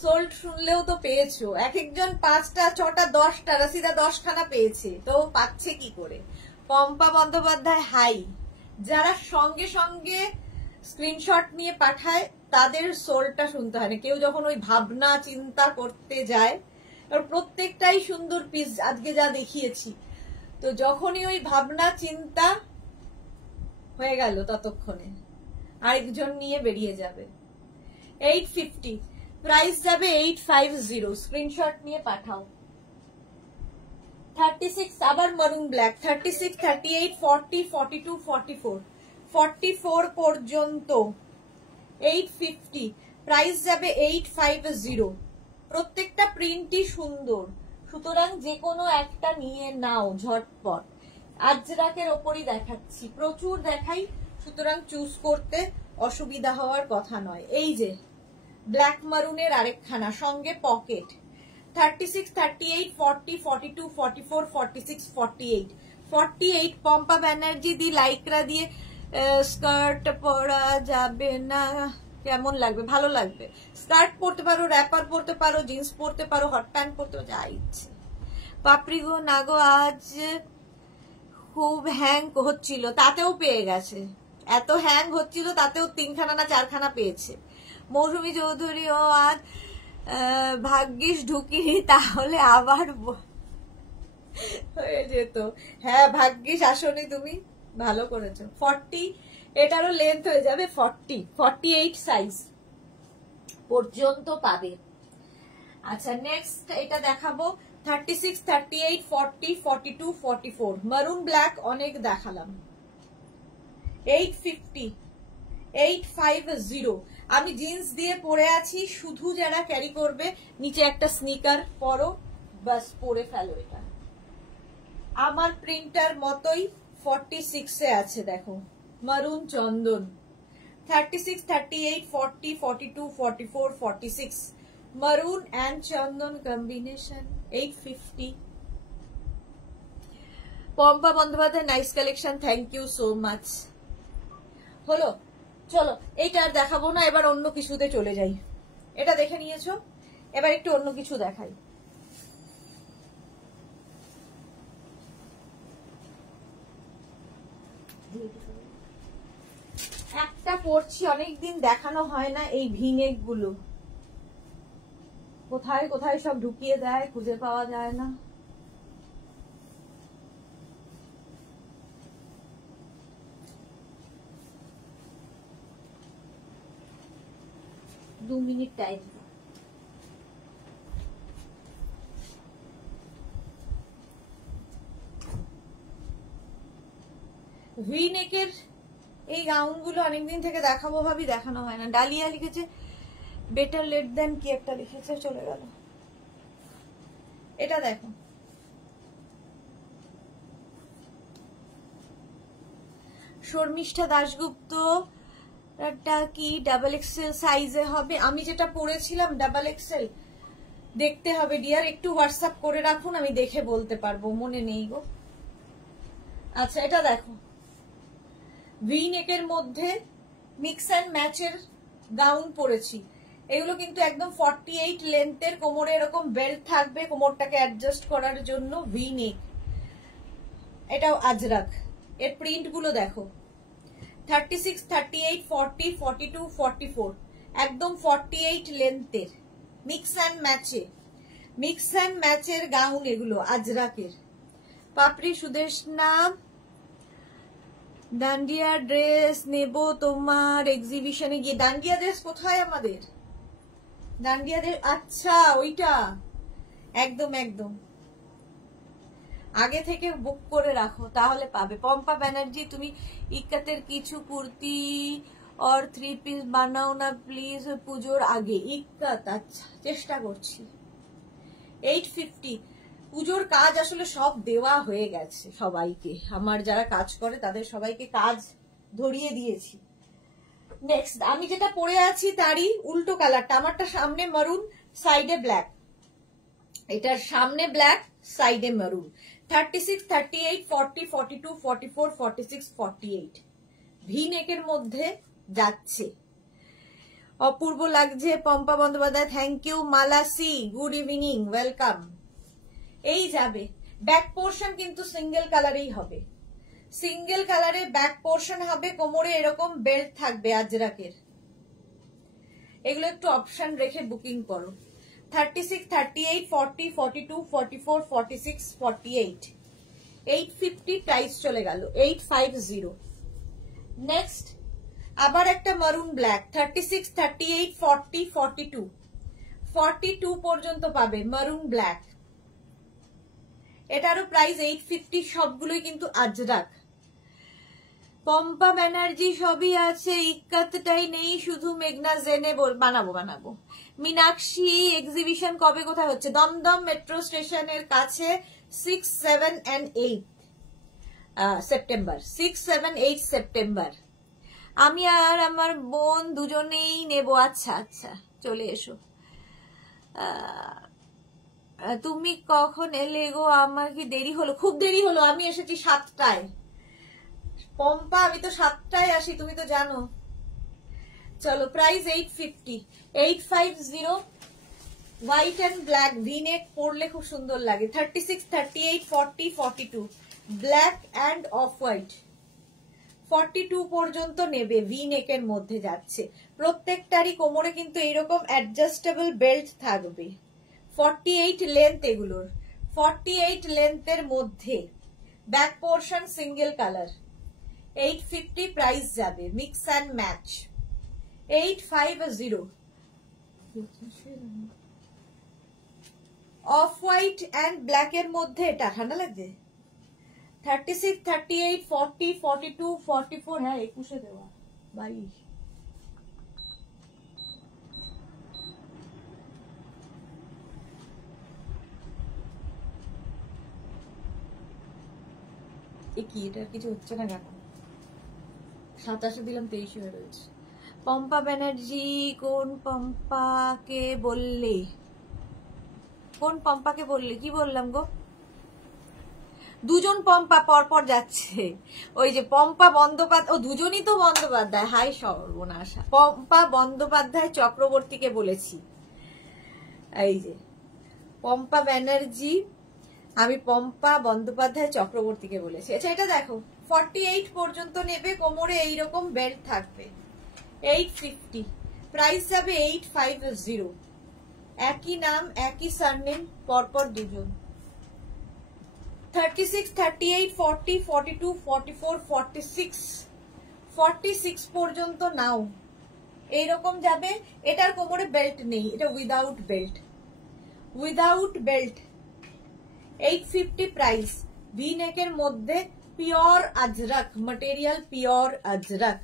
সোল্ড শুনলেও তো পেয়েছো। এক একজন 5টা 6টা 10টা, রাশিদা 10খানা পেয়েছে, তো পাচ্ছে কি করে? পম্পা বন্দ্যোপাধ্যায় হাই। যারা সঙ্গে সঙ্গে স্ক্রিনশট নিয়ে পাঠায় তাদের সোলটা শুনতে হয় না। কেউ যখন ওই ভাবনা চিন্তা করতে যায়, প্রত্যেকটাই সুন্দর পিস আজকে যা দেখিয়েছি, তো যখনই ওই ভাবনা চিন্তা হয়ে গেল ততক্ষণে আরেকজন নিয়ে বেরিয়ে যাবে। 850, প্রাইস যাবে 850। স্ক্রিনশট নিয়ে পাঠাও। 36 আবার মারুন ব্ল্যাক, 36, 38, 40, 42, 44, 44 পর্যন্ত 850, প্রাইস যাবে 850। প্রত্যেকটা প্রিন্টই সুন্দর, সুতরাং যে কোনো একটা নিয়ে নাও ঝটপট। আজরাকের ওপরই দেখাচ্ছি, প্রচুর দেখাই, সুতরাং চুজ করতে অসুবিধা হওয়ার কথা নয়। এই যে ব্ল্যাক মারুনের আরেকখানা, সঙ্গে পকেট। 36, 38, 40, 42, 44, 46, 48, 48। পম্পা ব্যানার্জি দি, লাইকরা দিয়ে স্কার্ট পরা যাবে না? কেমন লাগবে? ভালো লাগবে। স্কার্ট পরতে পারো, র্যাপার পরতে পারো, জিন্স পরতে পারো, হট প্যান্ট পরতে পারো, যা ইচ্ছে। পাপড়ি গো না গো, আজ খুব হ্যাং হচ্ছিল, তাতেও পেয়ে গেছে। এত হ্যাং হচ্ছিল তাতেও 3খানা না 4খানা পেয়েছে। মৌসুমী চৌধুরী, ও আজ ভাগ্যিস ঢুকিনি, তাহলে আবার হয়ে যেত। হ্যাঁ, ভাগ্যিস আসনি তুমি, ভালো করেছো। 40, এটারও লেন্থ হয়ে যাবে 40, 48 সাইজ পর্যন্ত পাবে। আচ্ছা, নেক্সট এটা দেখাবো 36, 38, 40, 42, 44 মারুন ব্ল্যাক, অনেক দেখালাম। 850, 850। আমি জিন্স দিয়ে পরে আছি, শুধু যারা ক্যারি করবে নিচে একটা স্নিকার পরো, বাস পরে ফেলো। এটা আমার প্রিন্টার মতোই 46 এ আছে, দেখো মারুন চন্দন। 36, 38, 40, 42, 44, 46 maroon and chandan combination 850. Pampa Bandyopadhyay, nice collection, thank you so much. হলো, চলো এইটা আর দেখাবো না, এবার অন্য কিছুতে চলে যাই। এটা দেখে নিয়েছো, এবার একটু অন্য কিছু দেখাই। একটা পরছি, অনেকদিন দেখানো হয় না, এই ভিনেক গুলো কোথায় কোথায় সব ঢুকিয়ে দেয়, খুঁজে পাওয়া যায় না। দু মিনিট টাইম। ভি নেকের এই গাউন গুলো অনেকদিন থেকে দেখাবো ভাবি, দেখানো হয় না। ডালিয়া লিখেছে বেটার লেট দেন কি একটা লিখেছে, চলে গেল। এটা দেখো, শর্মিষ্ঠা দাশগুপ্ত, এটা কি ডাবল এক্সেল সাইজে হবে? আমি যেটা পরেছিলাম ডাবল এক্সেল, দেখতে হবে ডিয়ার, একটু হোয়াটসঅ্যাপ করে রাখুন, আমি দেখে বলতে পারবো, মনে নেই গো। আচ্ছা এটা দেখো, ভি নেকের মধ্যে মিক্স অ্যান্ড ম্যাচের গাউন পরেছি। এগুলো কিন্তু একদম 48 লেন্থের, কোমরে এরকম বেল্ট থাকবে কোমরটাকে অ্যাডজাস্ট করার জন্য, ভি নেক। এটাও আজরাক। এর প্রিন্ট গুলো দেখো, 36, 38, 40, 42, 44, একদম 48 লেন্থের মিক্স অ্যান্ড ম্যাচের গাউন এগুলো আজরাকের। পাপড়ি সুদেশনা, ডান্ডিয়া ড্রেস নেব তোমার এক্সিবিশনে গিয়ে। ডান্ডিয়া ড্রেস কোথায় আমাদের? ডান্ডিয়া ড্রেস, আচ্ছা ওইটা, একদম একদম আগে থেকে বুক করে রাখো তাহলে পাবে। পম্পা ব্যানার্জি, তুমি ইক্কাতের কিছু কুর্তি और 3 পিস বানাও না প্লিজ পুজোর আগে। ইক্কাত, আচ্ছা চেষ্টা করছি। 850। পুজোর কাজ আসলে সব দেওয়া হয়ে গেছে সবাইকে, আমার যারা কাজ করে তাদের সবাইকে কাজ ধরিয়ে দিয়েছি। নেক্সট আমি যেটা পরে আছি তারই উল্টো কালারটা, আমারটা সামনে মারুন সাইডে ব্ল্যাক, এটার সামনে ব্ল্যাক সাইডে মারুন। 36, 38, 40, 42, 44, 46, 48 ভি নেকের মধ্যে যাচ্ছে। অপূর্ব লাগছে Pampa Bandyopadhyay, thank you. Malasi, good evening, welcome. এই যাবে, ব্যাক পোর্শন কিন্তু সিঙ্গেল কালারেই হবে, সিঙ্গেল কালারে ব্যাক পোর্শন হবে, কোমরে এরকম বেল্ট থাকবে আজরাকের। এগুলো একটু অপশন রেখে বুকিং করো। 36, 38, 40, 42, 44, 46, 48 850 প্রাইস চলে গেল, 850। নেক্সট আবার একটা মারুন ব্ল্যাক, 36, 38, 40, 42 42 পর্যন্ত পাবে মারুন ব্ল্যাক। এটারও প্রাইস 850, সবগুলোই কিন্তু আজরাক। পম্পা ব্যানার্জি সবই আছে, ইক্কাতটাই নেই শুধু মেঘনা জেনে বানাবো। মীনাক্ষী, এক্সিবিশন কবে কোথায় হচ্ছে? দমদম মেট্রো স্টেশনের কাছে 6, 7 and 8 সেপ্টেম্বর, 6, 7, 8 সেপ্টেম্বর। আমি আর আমার বোন দুজনেই নেব। আচ্ছা আচ্ছা চলে এসো। তুমি কখন এলে গো? আমার কি দেরি হলো? খুব দেরি হলো, আমি এসেছি 7টায়। পম্পা আমি তো 7টায় আসি, তুমি তো জানো। চলো price 850, 850। White and black V নেক পরলে খুব সুন্দর লাগে। 36, 38, 40, 42 ব্ল্যাক অ্যান্ড অফ হোয়াইট 42 পর্যন্ত নেবে, ভি নেকের মধ্যে যাচ্ছে। প্রত্যেকটারই কোমরে কিন্তু এইরকম অ্যাডজাস্টেবল বেল্ট থাকবে। 48 লেন্থ এগুলোর, 48 লেন্থের মধ্যে back portion single colour. 850 price যাবে, mix and match. 850। Off white and black এর মধ্যে এটা ঠান্ডা লাগছে। 36, 38, 40, 42, 44, হ্যাঁ 21 দেওয়া 22। কি এটার কিছু হচ্ছে না কেন? 27 দিলাম, 23 হয়ে রয়েছে। পম্পা ব্যানার্জি, কোন পম্পাকে বললে? কোন পম্পাকে বললে? কি বললাম গো? দুজন পম্পা পরপর যাচ্ছে। ওই যে পম্পা বন্দ্যোপাধ্যায়, ও দুজনই তো বন্দ্যোপাধ্যায়। হাই সর্বনাশা। পম্পা বন্দ্যোপাধ্যায় চক্রবর্তীকে বলেছি। এই যে পম্পা ব্যানার্জি, আমি পম্পা বন্দ্যোপাধ্যায় চক্রবর্তীকে বলেছি। আচ্ছা এটা দেখো, 48 পর্যন্ত নেবে, কোমরে এইরকম বেল্ট থাকবে। 850 প্রাইস যাবে, 850। একই নাম একই সারনেম, পরপর দুজন। 36, 38, 40, 42, 44, 46 46 পর্যন্ত নাও, এইরকম যাবে। এটার কোমরে বেল্ট নেই, এটা উইদাউট বেল্ট, 850 প্রাইস। ভি নেকের মধ্যে pure ajrak material, pure ajrak.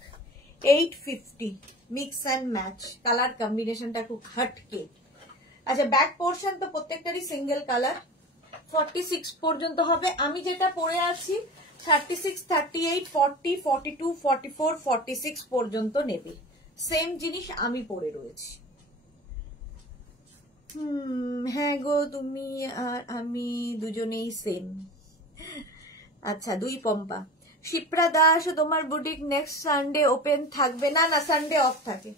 850 mix and match, colour কম্বিনেশনটা খুব হটকে। আচ্ছা ব্যাক পোর্শন তো প্রত্যেকটারই সিঙ্গেল কালার। 46 পর্যন্ত হবে। আমি যেটা পরে আছি 36, 38, 40, 42, 44, 46 পর্যন্ত নেবে। সেম জিনিস আমি পরে রয়েছি। হ্যাঁ গো, তুমি আর আমি দুজনেই সেম। আচ্ছা 2 পম্পা। শিপ্রা দাস, তোমার বুটিক নেক্সট সানডে ওপেন থাকবে? না না, সানডে অফ থাকে,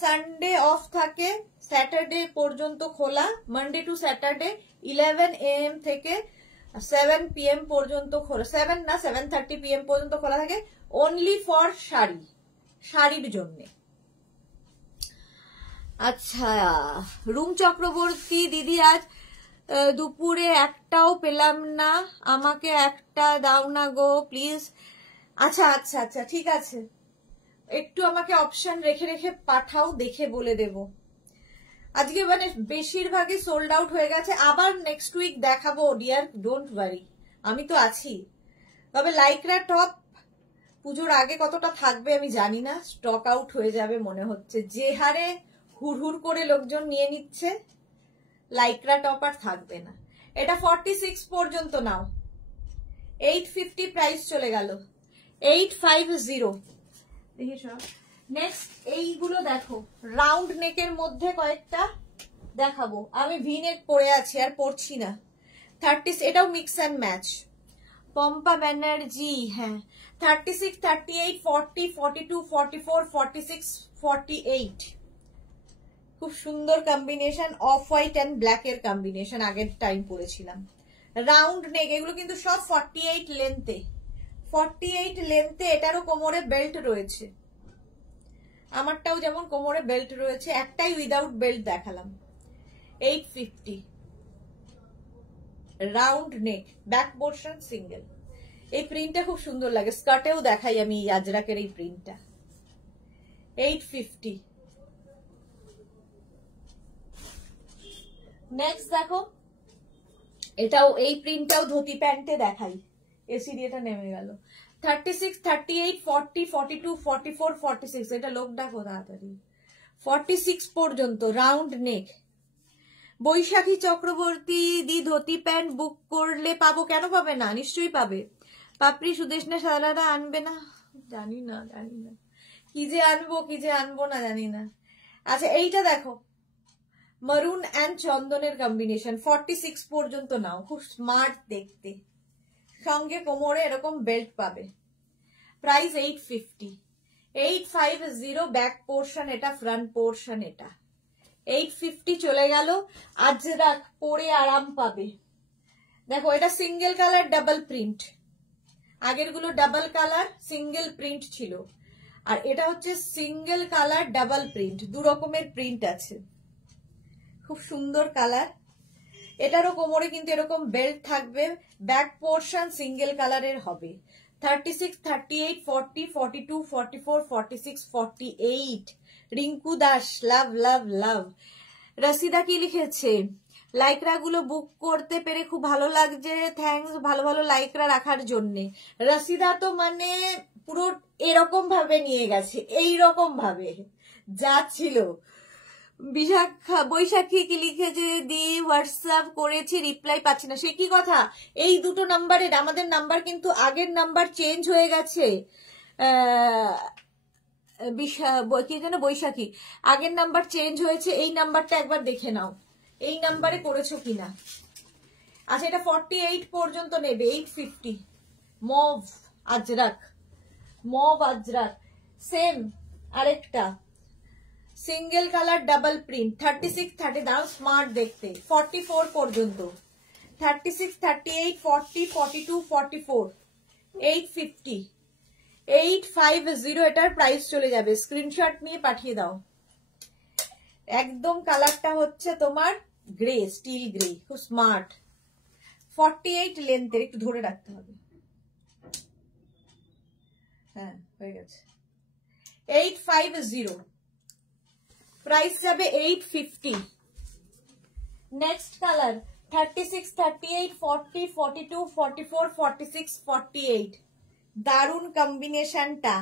সানডে অফ থাকে, স্যাটারডে পর্যন্ত খোলা, মানডে টু স্যাটারডে 11 AM থেকে 7 PM পর্যন্ত খোলা, 7 না 7:30 PM পর্যন্ত খোলা থাকে, অনলি ফর শাড়ি, শাড়ির জন্য। আচ্ছা রুম চক্রবর্তী, দিদি আজ দুপুরে একটাও পেলাম না, আমাকে একটা দাও না গো প্লিজ। আচ্ছা আচ্ছা আচ্ছা ঠিক আছে, একটু আমাকে অপশন রেখে রেখে পাঠাও, দেখে বলে দেব। আজকে মানে বেশিরভাগই সোল্ড আউট হয়ে গেছে, আবার নেক্সট উইক দেখাবো ডিয়ার, ডোন্ট ওয়ারি, আমি তো আছি। তবে লাইকরা টপ পুজোর আগে কতটা থাকবে আমি জানি না, স্টক আউট হয়ে যাবে মনে হচ্ছে, যে হারে হুড়হুড় করে লোকজন নিয়ে নিচ্ছে, লাইকরা টপ আর থাকবে না। এটা 46 পর্যন্ত নাও, 850 প্রাইস চলে গেল, 850। দেখি সব নেক্সট এইগুলো দেখো, রাউন্ড নেকের মধ্যে কয়েকটা দেখাবো, আমি ভি নেক পরে আছি আর পরছি না। 30, এটাও mix and match, Pampa Banerjee, হ্যাঁ 36, 38, 40, 42, 44, 46, 48, খুব সুন্দর combination, of white and black এর কম্বিনেশন, আগের টাইম পরেছিলাম। রাউন্ড নেক, এগুলো কিন্তু সব 48 লেন্থে, 48 লেন্থে, এটারও কোমরে বেল্ট রয়েছে, আমারটাও যেমন কোমরে বেল্ট রয়েছে, একটাই উইদাউট বেল্ট দেখালাম। 850, round neck, back portion single, এই প্রিন্টটা খুব সুন্দর লাগে, স্কার্টেও দেখাই আমি আজরাকের এই প্রিন্টটা। 850। নেক্সট দেখো, এটাও এই প্রিন্টটাও ধুতি প্যান্টে দেখাই, এসি দিয়েটা নেমে গেল। 36, 38, 40, 42, 44, 46, এটা লোক দেখো তাড়াতাড়ি, 46 পর্যন্ত রাউন্ড নেক। বৈশাখী চক্রবর্তী, দি ধুতি প্যান্ট বুক করলে পাবো? কেন পাবে না, নিশ্চয়ই পাবে। পাপড়ি সুদেশনা সালাদা আনবে না? জানি না, জানি না কি যে আনবো কি যে আনবো না, জানি না। আচ্ছা এইটা দেখো, মারুন অ্যান্ড চন্দনের কম্বিনেশন, 46 পর্যন্ত নাও, খুব স্মার্ট দেখতে, সঙ্গে কোমরে এরকম বেল্ট পাবে, প্রাইস 850। 850 ব্যাক পোর্শন এটা, ফ্রন্ট পোর্শন এটা, 850 চলে গেল। আজরাক পরে আরাম পাবে। দেখো এটা সিঙ্গেল কালার ডাবল প্রিন্ট, আগের গুলো ডাবল কালার সিঙ্গেল প্রিন্ট ছিল, আর এটা হচ্ছে সিঙ্গেল কালার ডাবল প্রিন্ট, দু রকমের প্রিন্ট আছে, খুব সুন্দর কালার। এটারও কোমরে কিন্তু এরকম বেল্ট থাকবে, ব্যাক পোর্শন সিঙ্গেল কালারের হবে। 36, 38, 40, 42, 44, 46, 48, রিঙ্কু দাস, লাভ লাভ লাভ। রসিদা কি লিখেছে? লাইকরা গুলো বুক করতে পেরে খুব ভালো লাগছে, থ্যাঙ্কস ভালো ভালো লাইকরা রাখার জন্য। রসিদা তো মানে পুরো এরকম ভাবে নিয়ে গেছে, এইরকম ভাবে যা ছিল। বৈশাখী কি লিখেছে? দি হোয়াটসঅ্যাপ করেছি, রিপ্লাই পাচ্ছি না, সে কি কথা? এই দুটো নাম্বারের, আমাদের নাম্বার কিন্তু আগের নাম্বার চেঞ্জ হয়ে গেছে, কি যেন বৈশাখী, আগের নাম্বার চেঞ্জ হয়েছে, এই নাম্বারটা একবার দেখে নাও, এই নাম্বারে করেছো কিনা। আচ্ছা এটা 48 পর্যন্ত নেবে, 850, mauve Ajrak, mauve Ajrak same. আরেকটা সিঙ্গেল কালার ডাবল প্রিন্ট, 36, 30, দাও স্মার্ট দেখতে, 44 পর্যন্ত, 36, 38, 40, 42, 44, 850, 850 এটার প্রাইস চলে যাবে, স্ক্রিনশট নিয়ে পাঠিয়ে দাও। একদম কালারটা হচ্ছে তোমার গ্রে, স্টিল গ্রে, খুব স্মার্ট, 48 লেন্থের, একটু ধরে রাখতে হবে, হ্যাঁ হয়ে গেছে। 850 প্রাইস যাবে, 850। নেক্সট কালার 36, 38, 40, 42, 44, 46, 48, দারুন কম্বিনেশনটা।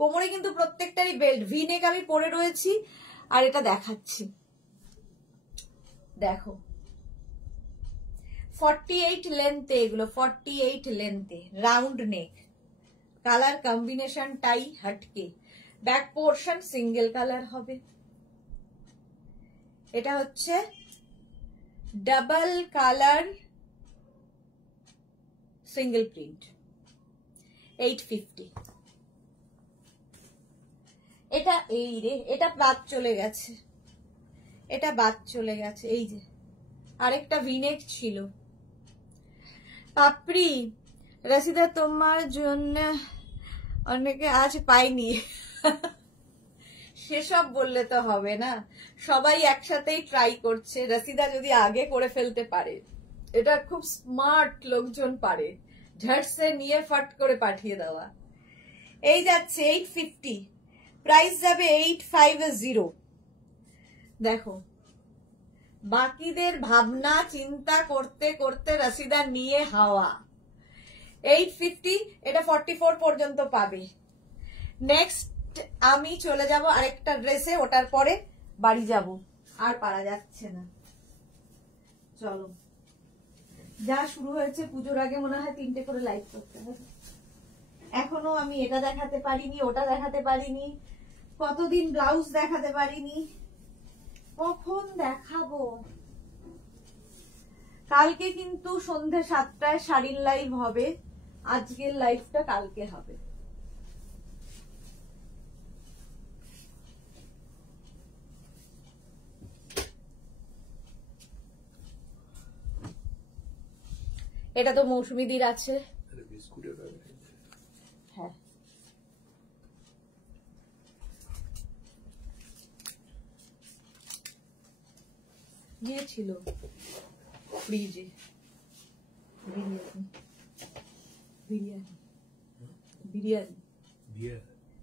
কোমরে কিন্তু প্রত্যেকটারই বেল্ট, ভি নেক আমি পরে রয়েছি, আর এটা দেখাচ্ছি দেখো, 48 লেন্থে এগুলো, 48 লেন্থে, রাউন্ড নেক, কালার কম্বিনেশনটাই হটকে, ব্যাক পোর্শন সিঙ্গেল কালার হবে। এটা হচ্ছে ডাবল কালার সিঙ্গেল প্রিন্ট 850। এটা এই রে, এটা বাদ চলে গেছে, এটা বাদ চলে গেছে। এই যে আরেকটা ভিনেক ছিল। পাপড়ি রাশিদা তোমার জন্য অনেকে আজ পাইনি। সেসব বললে তো হবে না, সবাই একসাথেই ট্রাই করছে। রাশিদা যদি আগে করে ফেলতে পারে, এটা খুব স্মার্ট লোকজন পারে, ঝটসে নিয়ে ফট করে পাঠিয়ে দেওয়া। এই যাচ্ছে 850, প্রাইস যাবে 850। দেখো বাকিদের ভাবনা চিন্তা করতে করতে রাশিদা নিয়ে হাওয়া। 850, এটা 44 পর্যন্ত পাবে। নেক্সট আমি চলে যাব আরেকটা ড্রেসে, ওটার পরে বাড়ি যাব, আর পারা যাচ্ছে না। চলো, যা শুরু হয়েছে পুজোর আগে মনে হয় 3টে করে লাইভ করতে হবে। এখনো আমি এটা দেখাতে পারিনি, ওটা দেখাতে পারিনি, কতদিন ব্লাউজ দেখাতে পারিনি, কখন দেখাবো। কালকে কিন্তু সন্ধ্যে 7টায় শাড়ির লাইভ হবে, আজকের লাইভটা কালকে হবে। এটা তো মৌসুমীদির আছে, হ্যাঁ গিয়েছিল ফ্রিজে। বিরিয়ানি বিরিয়ানি বিরিয়ানি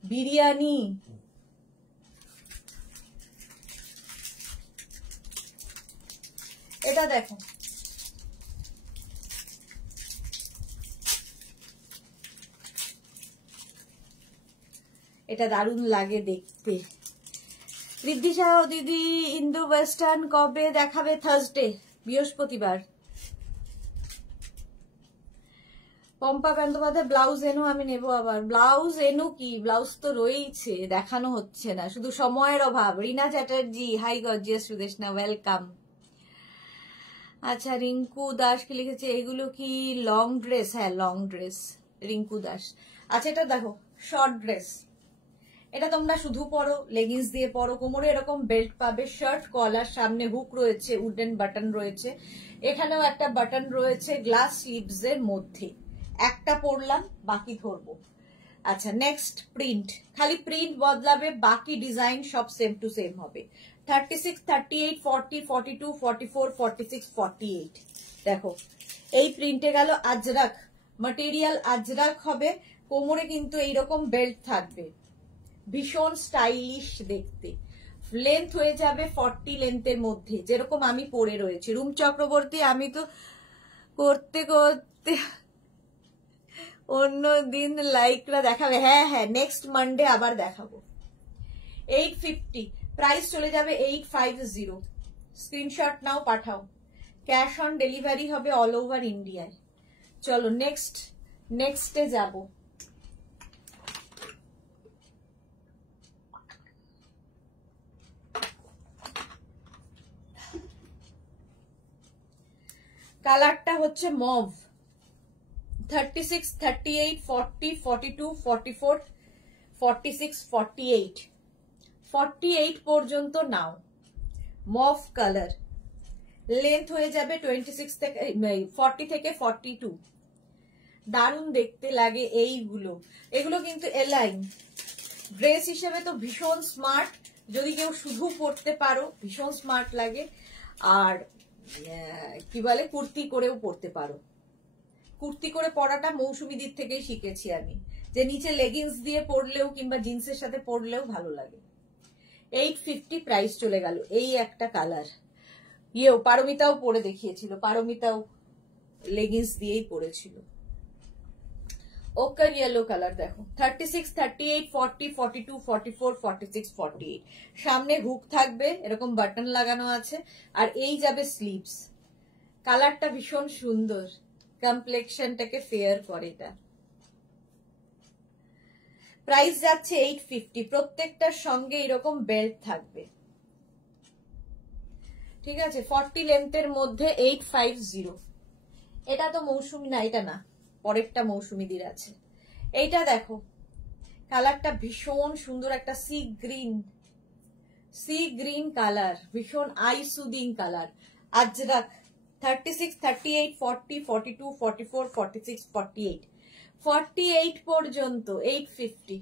বিরিয়ানি। এটা দেখো, এটা দারুণ লাগে দেখতে। রিদ্ধি সাহ দিদি ইন্দো ওয়েস্টার্ন কবে দেখাবে? থার্সডে, বৃহস্পতিবার। পম্পা বন্দ্যোপাধ্যায় ব্লাউজ এনো, আমি নেবো আবার। ব্লাউজ এনো কি, ব্লাউজ তো রয়েছে, দেখানো হচ্ছে না, শুধু সময়ের অভাব। Rina Chatterjee, hi gorgeous Sudeshna, welcome. আচ্ছা, রিঙ্কু দাস কি লিখেছে, এগুলো কি লং ড্রেস? হ্যাঁ লং ড্রেস, রিঙ্কু দাস। আচ্ছা এটা দেখো শর্ট ড্রেস, এটা তোমরা শুধু পরো, লেগিংস দিয়ে পরো, কোমরে এরকম বেল্ট পাবে, শার্ট কলার, সামনে হুক রয়েছে, উডেন বাটন রয়েছে, এখানেও একটা বাটন রয়েছে গ্লাস স্লিভস এর মধ্যে। একটা পরলাম, বাকি ধরবো। আচ্ছা নেক্সট প্রিন্ট, খালি প্রিন্ট বদলাবে, বাকি ডিজাইন সব সেম টু সেম হবে। 36, 38, 40, 42, 44, 46, 48। দেখো এই প্রিন্টে গেল আজরাক, ম্যাটেরিয়াল আজরাক হবে, কোমরে কিন্তু এইরকম বেল্ট থাকবে, ভীষণ স্টাইলিশ দেখতে। লেন্থ হয়ে যাবে 40 লেন্থের মধ্যে, যেরকম আমি পরে রয়েছি। রুম চক্রবর্তী, আমি তো করতে করতে অন্য দিন লাইকরা দেখাবে। হ্যাঁ হ্যাঁ, নেক্সট মানডে আবার দেখাবো। 850, প্রাইস চলে যাবে 850। স্ক্রিনশট নাও, পাঠাও। ক্যাশ অন ডেলিভারি হবে অল ওভার ইন্ডিয়ায়। চলো নেক্সটে যাব। কালারটা হচ্ছে মভ। 36, 38, 40, 42, 44, 46, 48, 48 পর্যন্ত নাও। মভ কালার, লেন্থ হয়ে যাবে 26 থেকে 40 থেকে 42। দারুণ দেখতে লাগে এইগুলো। এগুলো কিন্তু এলাইন ড্রেস হিসেবে তো ভীষণ স্মার্ট, যদি কেউ শুধু পরতে পারো ভীষণ স্মার্ট লাগে। আর কি বলে, কুর্তি করেও পরতে পারো। কুর্তি করে পরাটা মৌসুমীদির থেকেই শিখেছি আমি, যে নিচে লেগিংস দিয়ে পরলেও কিংবা জিন্সের সাথে পরলেও ভালো লাগে। 850 প্রাইস চলে গেল। এই একটা কালার, পারমিতাও পরে দেখিয়েছিল, পারমিতাও লেগিংস দিয়েই পরেছিল। ওকার ইয়েলো কালার দেখো, 36, 38, 40, 42, 44, 46, 48। সামনে হুক থাকবে, এরকম বাটন লাগানো আছে, আর এই যাবে স্লিভস। কালারটা ভীষণ সুন্দর, কমপ্লেক্সনটাকে ফেয়ার করে। এটা প্রাইস যাচ্ছে 850। প্রত্যেকটার সঙ্গে এরকম বেল্ট থাকবে, ঠিক আছে। 40 লেন্থের মধ্যে 850। এটা তো মৌসুমী না, এটা না, পরেরটা মৌসুমীদির আছে। এইটা দেখো, কালারটা ভীষণ সুন্দর, একটা সি গ্রিন কালার, ভীষণ আই সুদিং কালার। আজরাক 36, 38, 40, 42, 44, 46, 48, 48 পর্যন্ত 850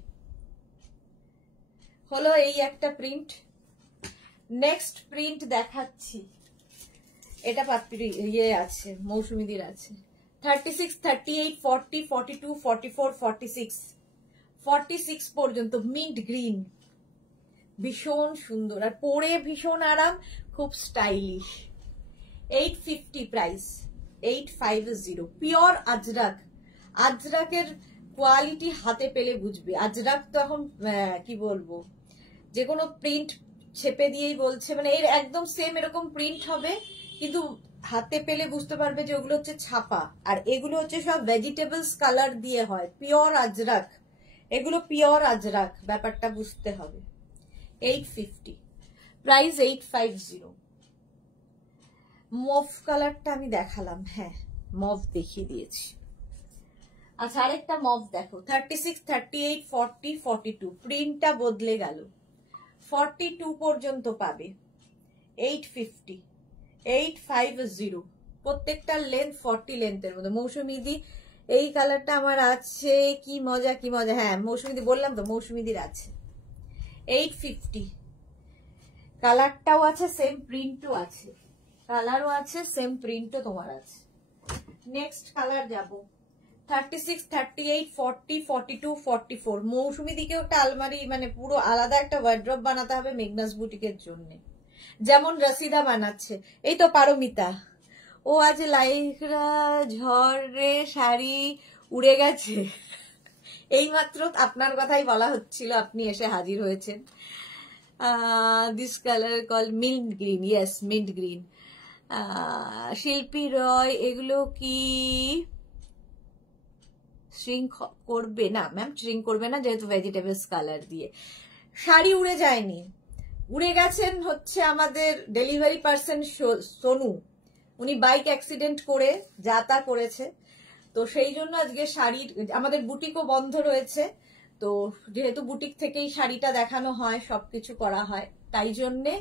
হলো। এই একটা প্রিন্ট। নেক্সট প্রিন্ট দেখাচ্ছি, এটা পাপড়ি ইয়ে আছে, মৌসুমীদির আছে। 36, 38, 40, 42, 44, 46, 46 পর্যন্ত মিন্ট গ্রিন, ভীষণ সুন্দর আর পরে ভীষণ আরাম, খুব স্টাইলিশ। 850 প্রাইস, 850। পিওর আজরাক। আজরাকের কোয়ালিটি হাতে পেলে বুঝবে। আজরাক তো এখন কি বলবো, যে কোনো প্রিন্ট ছেপে দিয়েই বলছে, মানে এর একদম সেম এরকম প্রিন্ট হবে, কিন্তু হাতে পেলে বুঝতে পারবে যে ওগুলো হচ্ছে ছাপা, আর এগুলো হচ্ছে সব ভেজিটেবলস কালার দিয়ে হয়। পিওর আজরাক, এগুলো পিওর আজরাক, ব্যাপারটা বুঝতে হবে। 850 প্রাইস, 850। মভ কালারটা আমি দেখালাম, হ্যাঁ মভ দেখিয়ে দিয়েছি। আচ্ছা আরেকটা মভ দেখো, 36, 38, 40, 42, প্রিন্টটা বদলে গেল, 42 পর্যন্ত পাবে। 850, 850, প্রত্যেকটার লেন্থ 40 লেন্থের মধ্যে। মৌসুমীদি এই কালারটা আমার আছে, কি মজা কি মজা। হ্যাঁ মৌসুমীদি বললাম তো, মৌসুমীদির আছে। 850 কালারটাও আছে, সেম প্রিন্টও আছে, কালারও আছে, সেম প্রিন্টও তোমার আছে। নেক্সট কালার যাব, 36, 38, 40, 42, 44। মৌসুমীদিকেও একটা আলমারি, মানে পুরো আলাদা একটা ওয়ার্ড্রপ বানাতে হবে মেঘনাস বুটিকের জন্য, যেমন রসিদা বানাচ্ছে। এই তো পারমিতা, ও আজ লাইকরা ঝড়ে শাড়ি উড়ে গেছে। এইমাত্র আপনার কথাই বলা হচ্ছিল, আপনি এসে হাজির হয়েছেন। This colour call mint green, yes mint green. শিল্পী রয়, এগুলো কি শ্রিঙ্ক করবে না ম্যাম? শ্রিঙ্ক করবে না, যেহেতু ভেজিটেবলস কালার দিয়ে। শাড়ি উড়ে যায়নি, উড়ে গেছেন হচ্ছে আমাদের ডেলিভারি পার্সন সোনু, উনি বাইক অ্যাক্সিডেন্ট করে যা তা করেছে, তো সেই জন্য আজকে শাড়ির, আমাদের বুটিকও বন্ধ রয়েছে, তো যেহেতু বুটিক থেকেই শাড়িটা দেখানো হয়, সবকিছু করা হয়, তাই জন্যে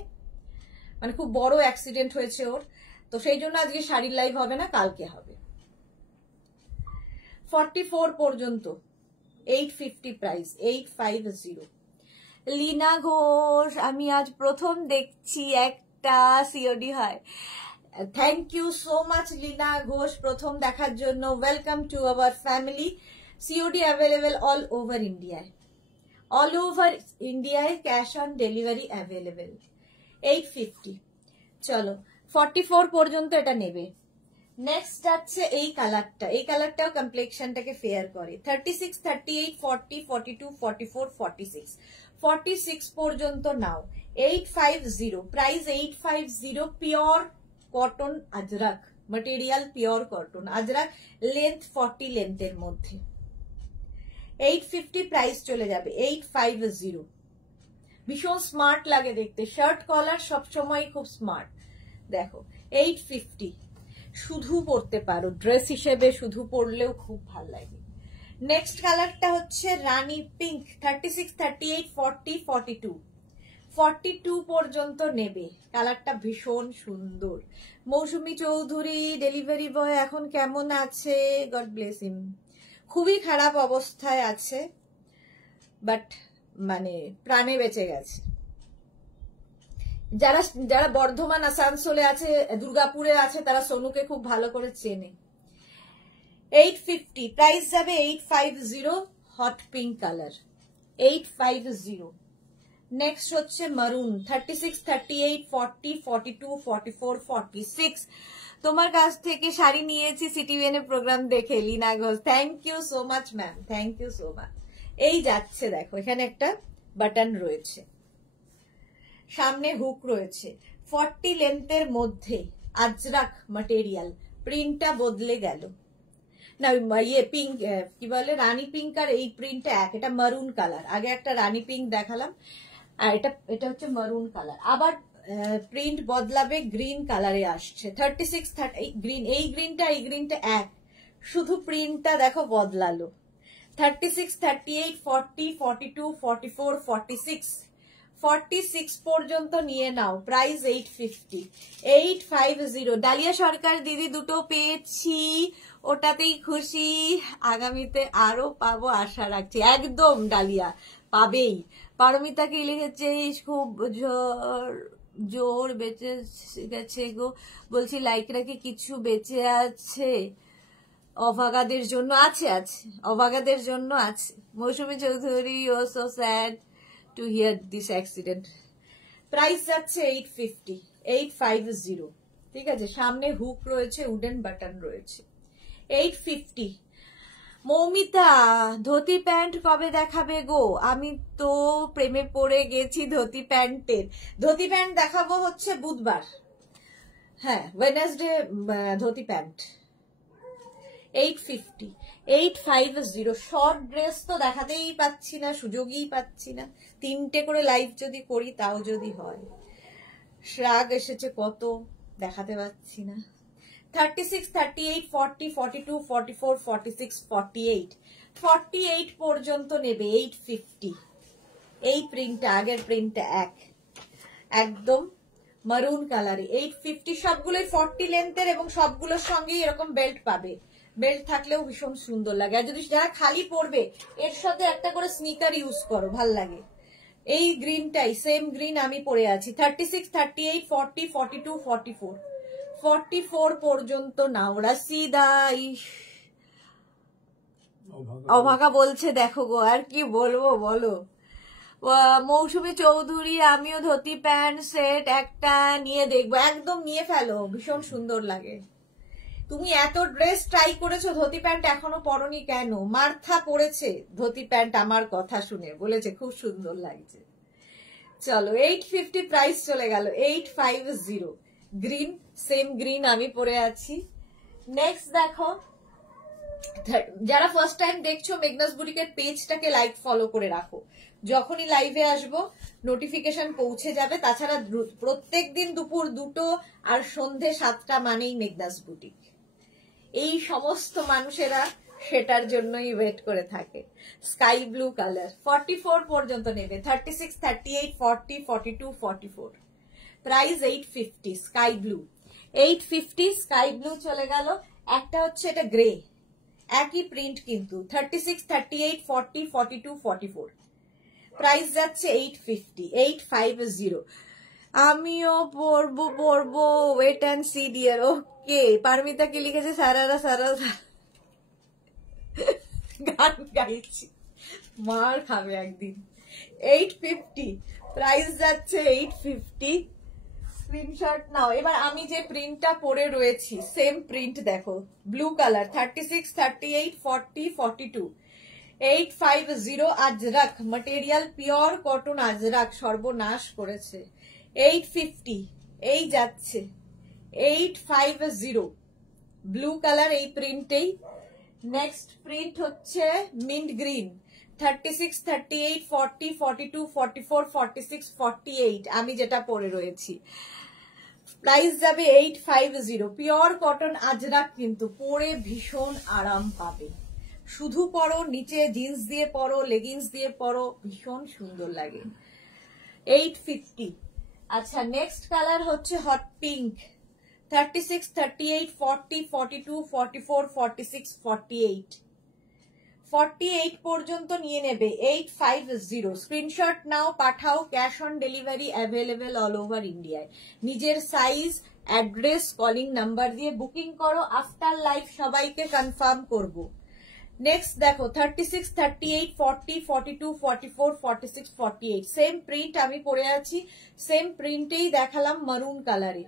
মানে খুব বড় অ্যাক্সিডেন্ট হয়েছে ওর, তো সেই জন্য আজকে শাড়ির লাইভ হবে না, কালকে হবে। 44 পর্যন্ত 850 প্রাইস, 850। লীনা ঘোষ, আমি আজ প্রথম দেখছি একটা সিওডি হয়। Thank you so much Leena Ghosh, প্রথম দেখার জন্য। Welcome to our family. COD available all over ইন্ডিয়ায়, অল ওভার ইন্ডিয়ায় ক্যাশ অন ডেলিভারি অ্যাভেলেবেল। 850। চলো 44 পর্যন্ত এটা নেবে। নেক্সট যাচ্ছে এই কালারটা, এই কালারটাও কমপ্লেক্সনটাকে ফেয়ার করে। 36, 38, 40, 42, 44, 46, 46 পর্যন্ত নাও। 850 price, 850। Pure cotton Ajrak material, pure cotton Ajrak, length 40 লেন্থের মধ্যে। 850 প্রাইস চলে যাবে। 850 ভীষণ স্মার্ট লাগে দেখতে, শার্ট কলার সবসময় খুব স্মার্ট। দেখো 850, শুধু পরতে পারো, ড্রেস হিসেবে শুধু পরলেও খুব ভালো লাগে। নেক্সট কালারটা হচ্ছে রানী পিঙ্ক। 36, 38, 40, 42, 42 পর্যন্ত নেবে। কালারটা ভীষণ সুন্দর। মৌসুমী চৌধুরী ডেলিভারি বয় এখন কেমন আছে? God bless him. খুবই খারাপ অবস্থায় আছে, বাট মানে প্রাণে বেঁচে গেছে। যারা যারা বর্ধমান আসানসোলে আছে, দুর্গাপুরে আছে, তারা সোনুকে খুব ভালো করে চেনে। 850 প্রাইস যাবে। 850 হট পিঙ্ক কালার, 850। নেক্সট হচ্ছে মারুন। 36, 38, 40, 42, 44, 46। তোমার কাছ থেকে শাড়ি নিয়েছি সিটিভিএন প্রোগ্রাম দেখে, Leena Ghosh. Thank you so much ma'am, thank you so much. এই যাচ্ছে দেখো, এখানে একটা বাটন রয়েছে, সামনে হুক রয়েছে, 40 লেন্থের মধ্যে আজরাক ম্যাটেরিয়াল। প্রিন্টটা বদলে গেল না, ইয়ে পিঙ্ক কি বলে, রানী পিঙ্ক আর এই প্রিন্টটা এক। এটা মারুন কালার, আগে একটা রানী পিঙ্ক দেখালাম, আর এটা হচ্ছে মারুন কালার। আবার প্রিন্ট বদলাবে, গ্রিন কালারে আসছে। 36, 30 গ্রিন, এই গ্রিনটা এক, শুধু প্রিন্টটা দেখো বদলালো। 36, 38, 40, 42, 44, 46, 46 পর্যন্ত নিয়ে নাও। প্রাইস 850, 850। ডালিয়া সরকার দিদি দুটো পেয়েছি, ওটাতেই খুশি, আগামীতে আরো পাবো আশা রাখছি। একদম ডালিয়া পাবেই। পারমিতা কি লিখেছে, খুব জোর বেঁচে গেছে গো, বলছি লাইকরা কি কিছু বেঁচে আছে? অভাগাদের জন্য আছে, আছে অভাগাদের জন্য আছে। Mousumi Chowdhury, oh so sad to hear this accident. Price যাচ্ছে 850, 850। ঠিক আছে, সামনে হুক রয়েছে, উডেন বাটন রয়েছে। 850। মৌমিতা ধুতি প্যান্ট কবে দেখাবে গো? আমি তো প্রেমে পড়ে গেছি ধুতি প্যান্টের। ধুতি প্যান্ট দেখাবো হচ্ছে বুধবার, হ্যাঁ Wednesday dhoti pant. 850, 850। Short dress তো দেখাতেই পাচ্ছি না, সুযোগই পাচ্ছি না। 3টে করে লাইভ যদি করি তাও যদি হয়। শ্রাগ এসেছে কত, দেখাতে পাচ্ছি না। 36, 38, 40, 42, 44, 46, 48, 48 পর্যন্ত নেবে। 850। এই প্রিন্টটা, আগের প্রিন্টটা একদম মারুন কালারে। 850। সবগুলোই 40 লেন্থের এবং সবগুলোর সঙ্গেই এরকম বেল্ট পাবে। বেল্ট থাকলেও ভীষণ সুন্দর লাগে। আর যদি যারা খালি পরবে, এর সাথে একটা করে স্নিকার ইউজ করো, ভাল লাগে। এই গ্রিনটাই, সেম গ্রিন আমি পরে আছি। 36, 38, 40, 42, 44, 44 পর্যন্ত নাও। রাশিদাই অভাগা বলছে দেখো গো, আর কি বলবো বলো। মৌসুমী চৌধুরী, আমিও ধুতি প্যান্ট সেট একটা নিয়ে দেখবো। একদম নিয়ে ফেলো, ভীষণ সুন্দর লাগে। তুমি এত ড্রেস ট্রাই করেছো, ধুতি প্যান্ট এখনো পরনি কেন? মার্থা পরেছে ধুতি প্যান্ট, আমার কথা শুনে বলেছে খুব সুন্দর লাগছে। চলো 850 প্রাইস চলে গেল। 850 গ্রিন, সেম গ্রিন আমি পরে আছি। নেক্সট দেখো, যারা ফার্স্ট টাইম দেখছো মেঘনাস বুটিকের পেজটাকে লাইক ফলো করে রাখো, যখনই লাইভে আসবো নোটিফিকেশন পৌঁছে যাবে। তাছাড়া প্রত্যেকদিন দুপুর 2টো আর সন্ধে 7টা মানেই মেঘনাস বুটিক। এই সমস্ত মানুষেরা সেটার জন্যই ওয়েট করে থাকে। স্কাই ব্লু কালার 44 পর্যন্ত নেবে। 36, 38, 40, 42, 44। Price 850। Sky blue 850। Sky blue চলে গেল। একটা হচ্ছে এটা গ্রে, একই প্রিন্ট কিন্তু। 36, 38, 40, 42, 44। প্রাইস যাচ্ছে 850, 850। আমিও পড়বো ওয়েট অ্যান্ড সি ডিয়ার। ওকে, পারমিতা কি লিখেছে, সারারা সারারা গান গাইছি, মার খাবে একদিন। 850 প্রাইস যাচ্ছে। 850। স্ক্রিনশট নাও। এবার আমি যে প্রিন্টটা পরে রয়েছি সেম প্রিন্ট দেখো, blue colour. 36, 38, 40, 42, 850। Ajrak material, pure cotton Ajrak, সর্বনাশ করেছে। 850 এই যাচ্ছে। 850 ব্লু কালার, এই প্রিন্টেই। নেক্সট প্রিন্ট হচ্ছে মিন্ট গ্রিন। 36, 38, 40, 42, 44, 46, 48 আমি যেটা পরে রয়েছি। প্রাইস যাবে 850। পিওর কটন আজরাক, কিন্তু পরে ভীষণ আরাম পাবে। শুধু পরো, নিচে জিন্স দিয়ে পরো, লেগিংস দিয়ে পরো, ভীষণ সুন্দর লাগে। 850। আচ্ছা, নেক্সট কালার হচ্ছে হট পিঙ্ক। 36, 38, 40, 42, 44, 46, 48, 48 পর্যন্ত নিয়ে নেবে। 850। স্ক্রিনশট নাও, পাঠাও। Cash on delivery available all over ইন্ডিয়ায়। নিজের সাইজ, অ্যাড্রেস, কলিং নাম্বার দিয়ে বুকিং করো। আফটার লাইভ সবাইকে কনফার্ম করব। নেক্সট দেখো, 36, 38, 40, 42, 44, 46, 48 সেম প্রিন্ট আমি পরে আছি। সেম প্রিন্টেই দেখালাম মারুন কালারে।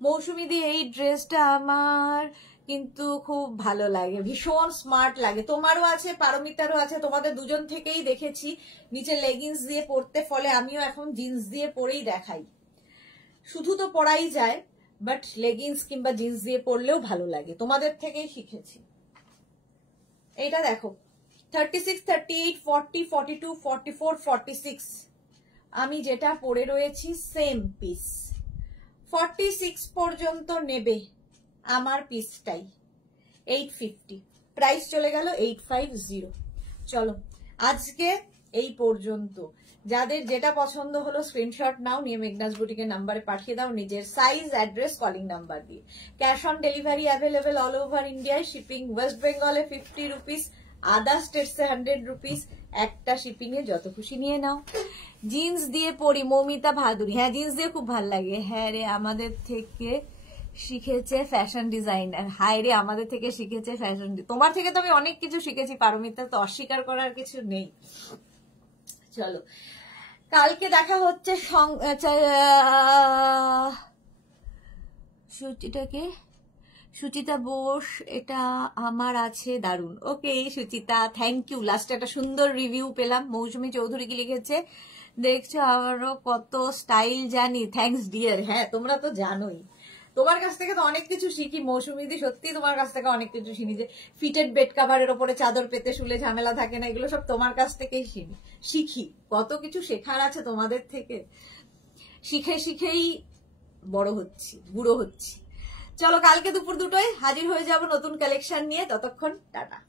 মৌসুমী দি, এই ড্রেসটা আমার কিন্তু খুব ভালো লাগে, ভীষণ স্মার্ট লাগে। তোমারও আছে, পারমিতারও আছে, তোমাদের দুজন থেকেই দেখেছি নিচে লেগিংস দিয়ে পরতে, ফলে আমিও এখন জিন্স দিয়ে পরেই দেখাই। শুধু তো পরাই যায়, বাট লেগিংস কিংবা জিন্স দিয়ে পরলেও ভালো লাগে, তোমাদের থেকেই শিখেছি। এইটা দেখো, 36, 38, 40, 42, 44, 46 আমি যেটা পরে রয়েছি সেম পিস। 46 পর্যন্ত নেবে আমার পিসটাই। 850, প্রাইস চলে গেল 850। চলো আজকে এই পর্যন্ত। যাদের যেটা পছন্দ হলো স্ক্রিনশট নাও, নিয়ে মেঘনাজ বুটিকের নাম্বারে পাঠিয়ে দাও নিজের সাইজ, অ্যাড্রেস, কলিং নাম্বার দিয়ে। Cash on delivery available all over ইন্ডিয়ায়। শিপিং ওয়েস্ট বেঙ্গলে 50 রুপিস, আদার স্টেটসে 100 রুপিস। একটা শিপিং এ যত খুশি নিয়ে নাও। জিন্স দিয়ে পরি, মৌমিতা ভাদুরী, হ্যাঁ জিন্স দিয়ে খুব ভাল লাগে। হ্যাঁ রে, আমাদের থেকে শিখেছে ফ্যাশন ডিজাইনার। হায় রে, আমাদের থেকে শিখেছে ফ্যাশন। তোমার থেকে তো আমি অনেক কিছু শিখেছি পারমিতা, তো অস্বীকার করার কিছু নেই। চলো কালকে দেখা হচ্ছে। সুচিটাকে, সুচিতা বোস, এটা আমার আছে দারুন। ওকে সুচিতা, থ্যাংক ইউ। লাস্টে একটা সুন্দর রিভিউ পেলাম। মৌসুমী চৌধুরী কি লিখেছে দেখছো, আবারও কত স্টাইল জানি। Thanks dear. হ্যাঁ তোমরা তো জানোই, তোমার কাছ থেকে তো অনেক কিছু শিখি মৌসুমী দি, সত্যি তোমার কাছ থেকে অনেক কিছু শিখি। যে ফিটেড বেড কাভারের ওপরে চাদর পেতে শুলে ঝামেলা থাকে না, এগুলো সব তোমার কাছ থেকেই শিখি। কত কিছু শেখার আছে তোমাদের থেকে, শিখে শিখেই বড় হচ্ছি, বুড়ো হচ্ছি। চলো কালকে দুপুর 2টায় হাজির হয়ে যাব নতুন কালেকশন নিয়ে। ততক্ষণ টাটা।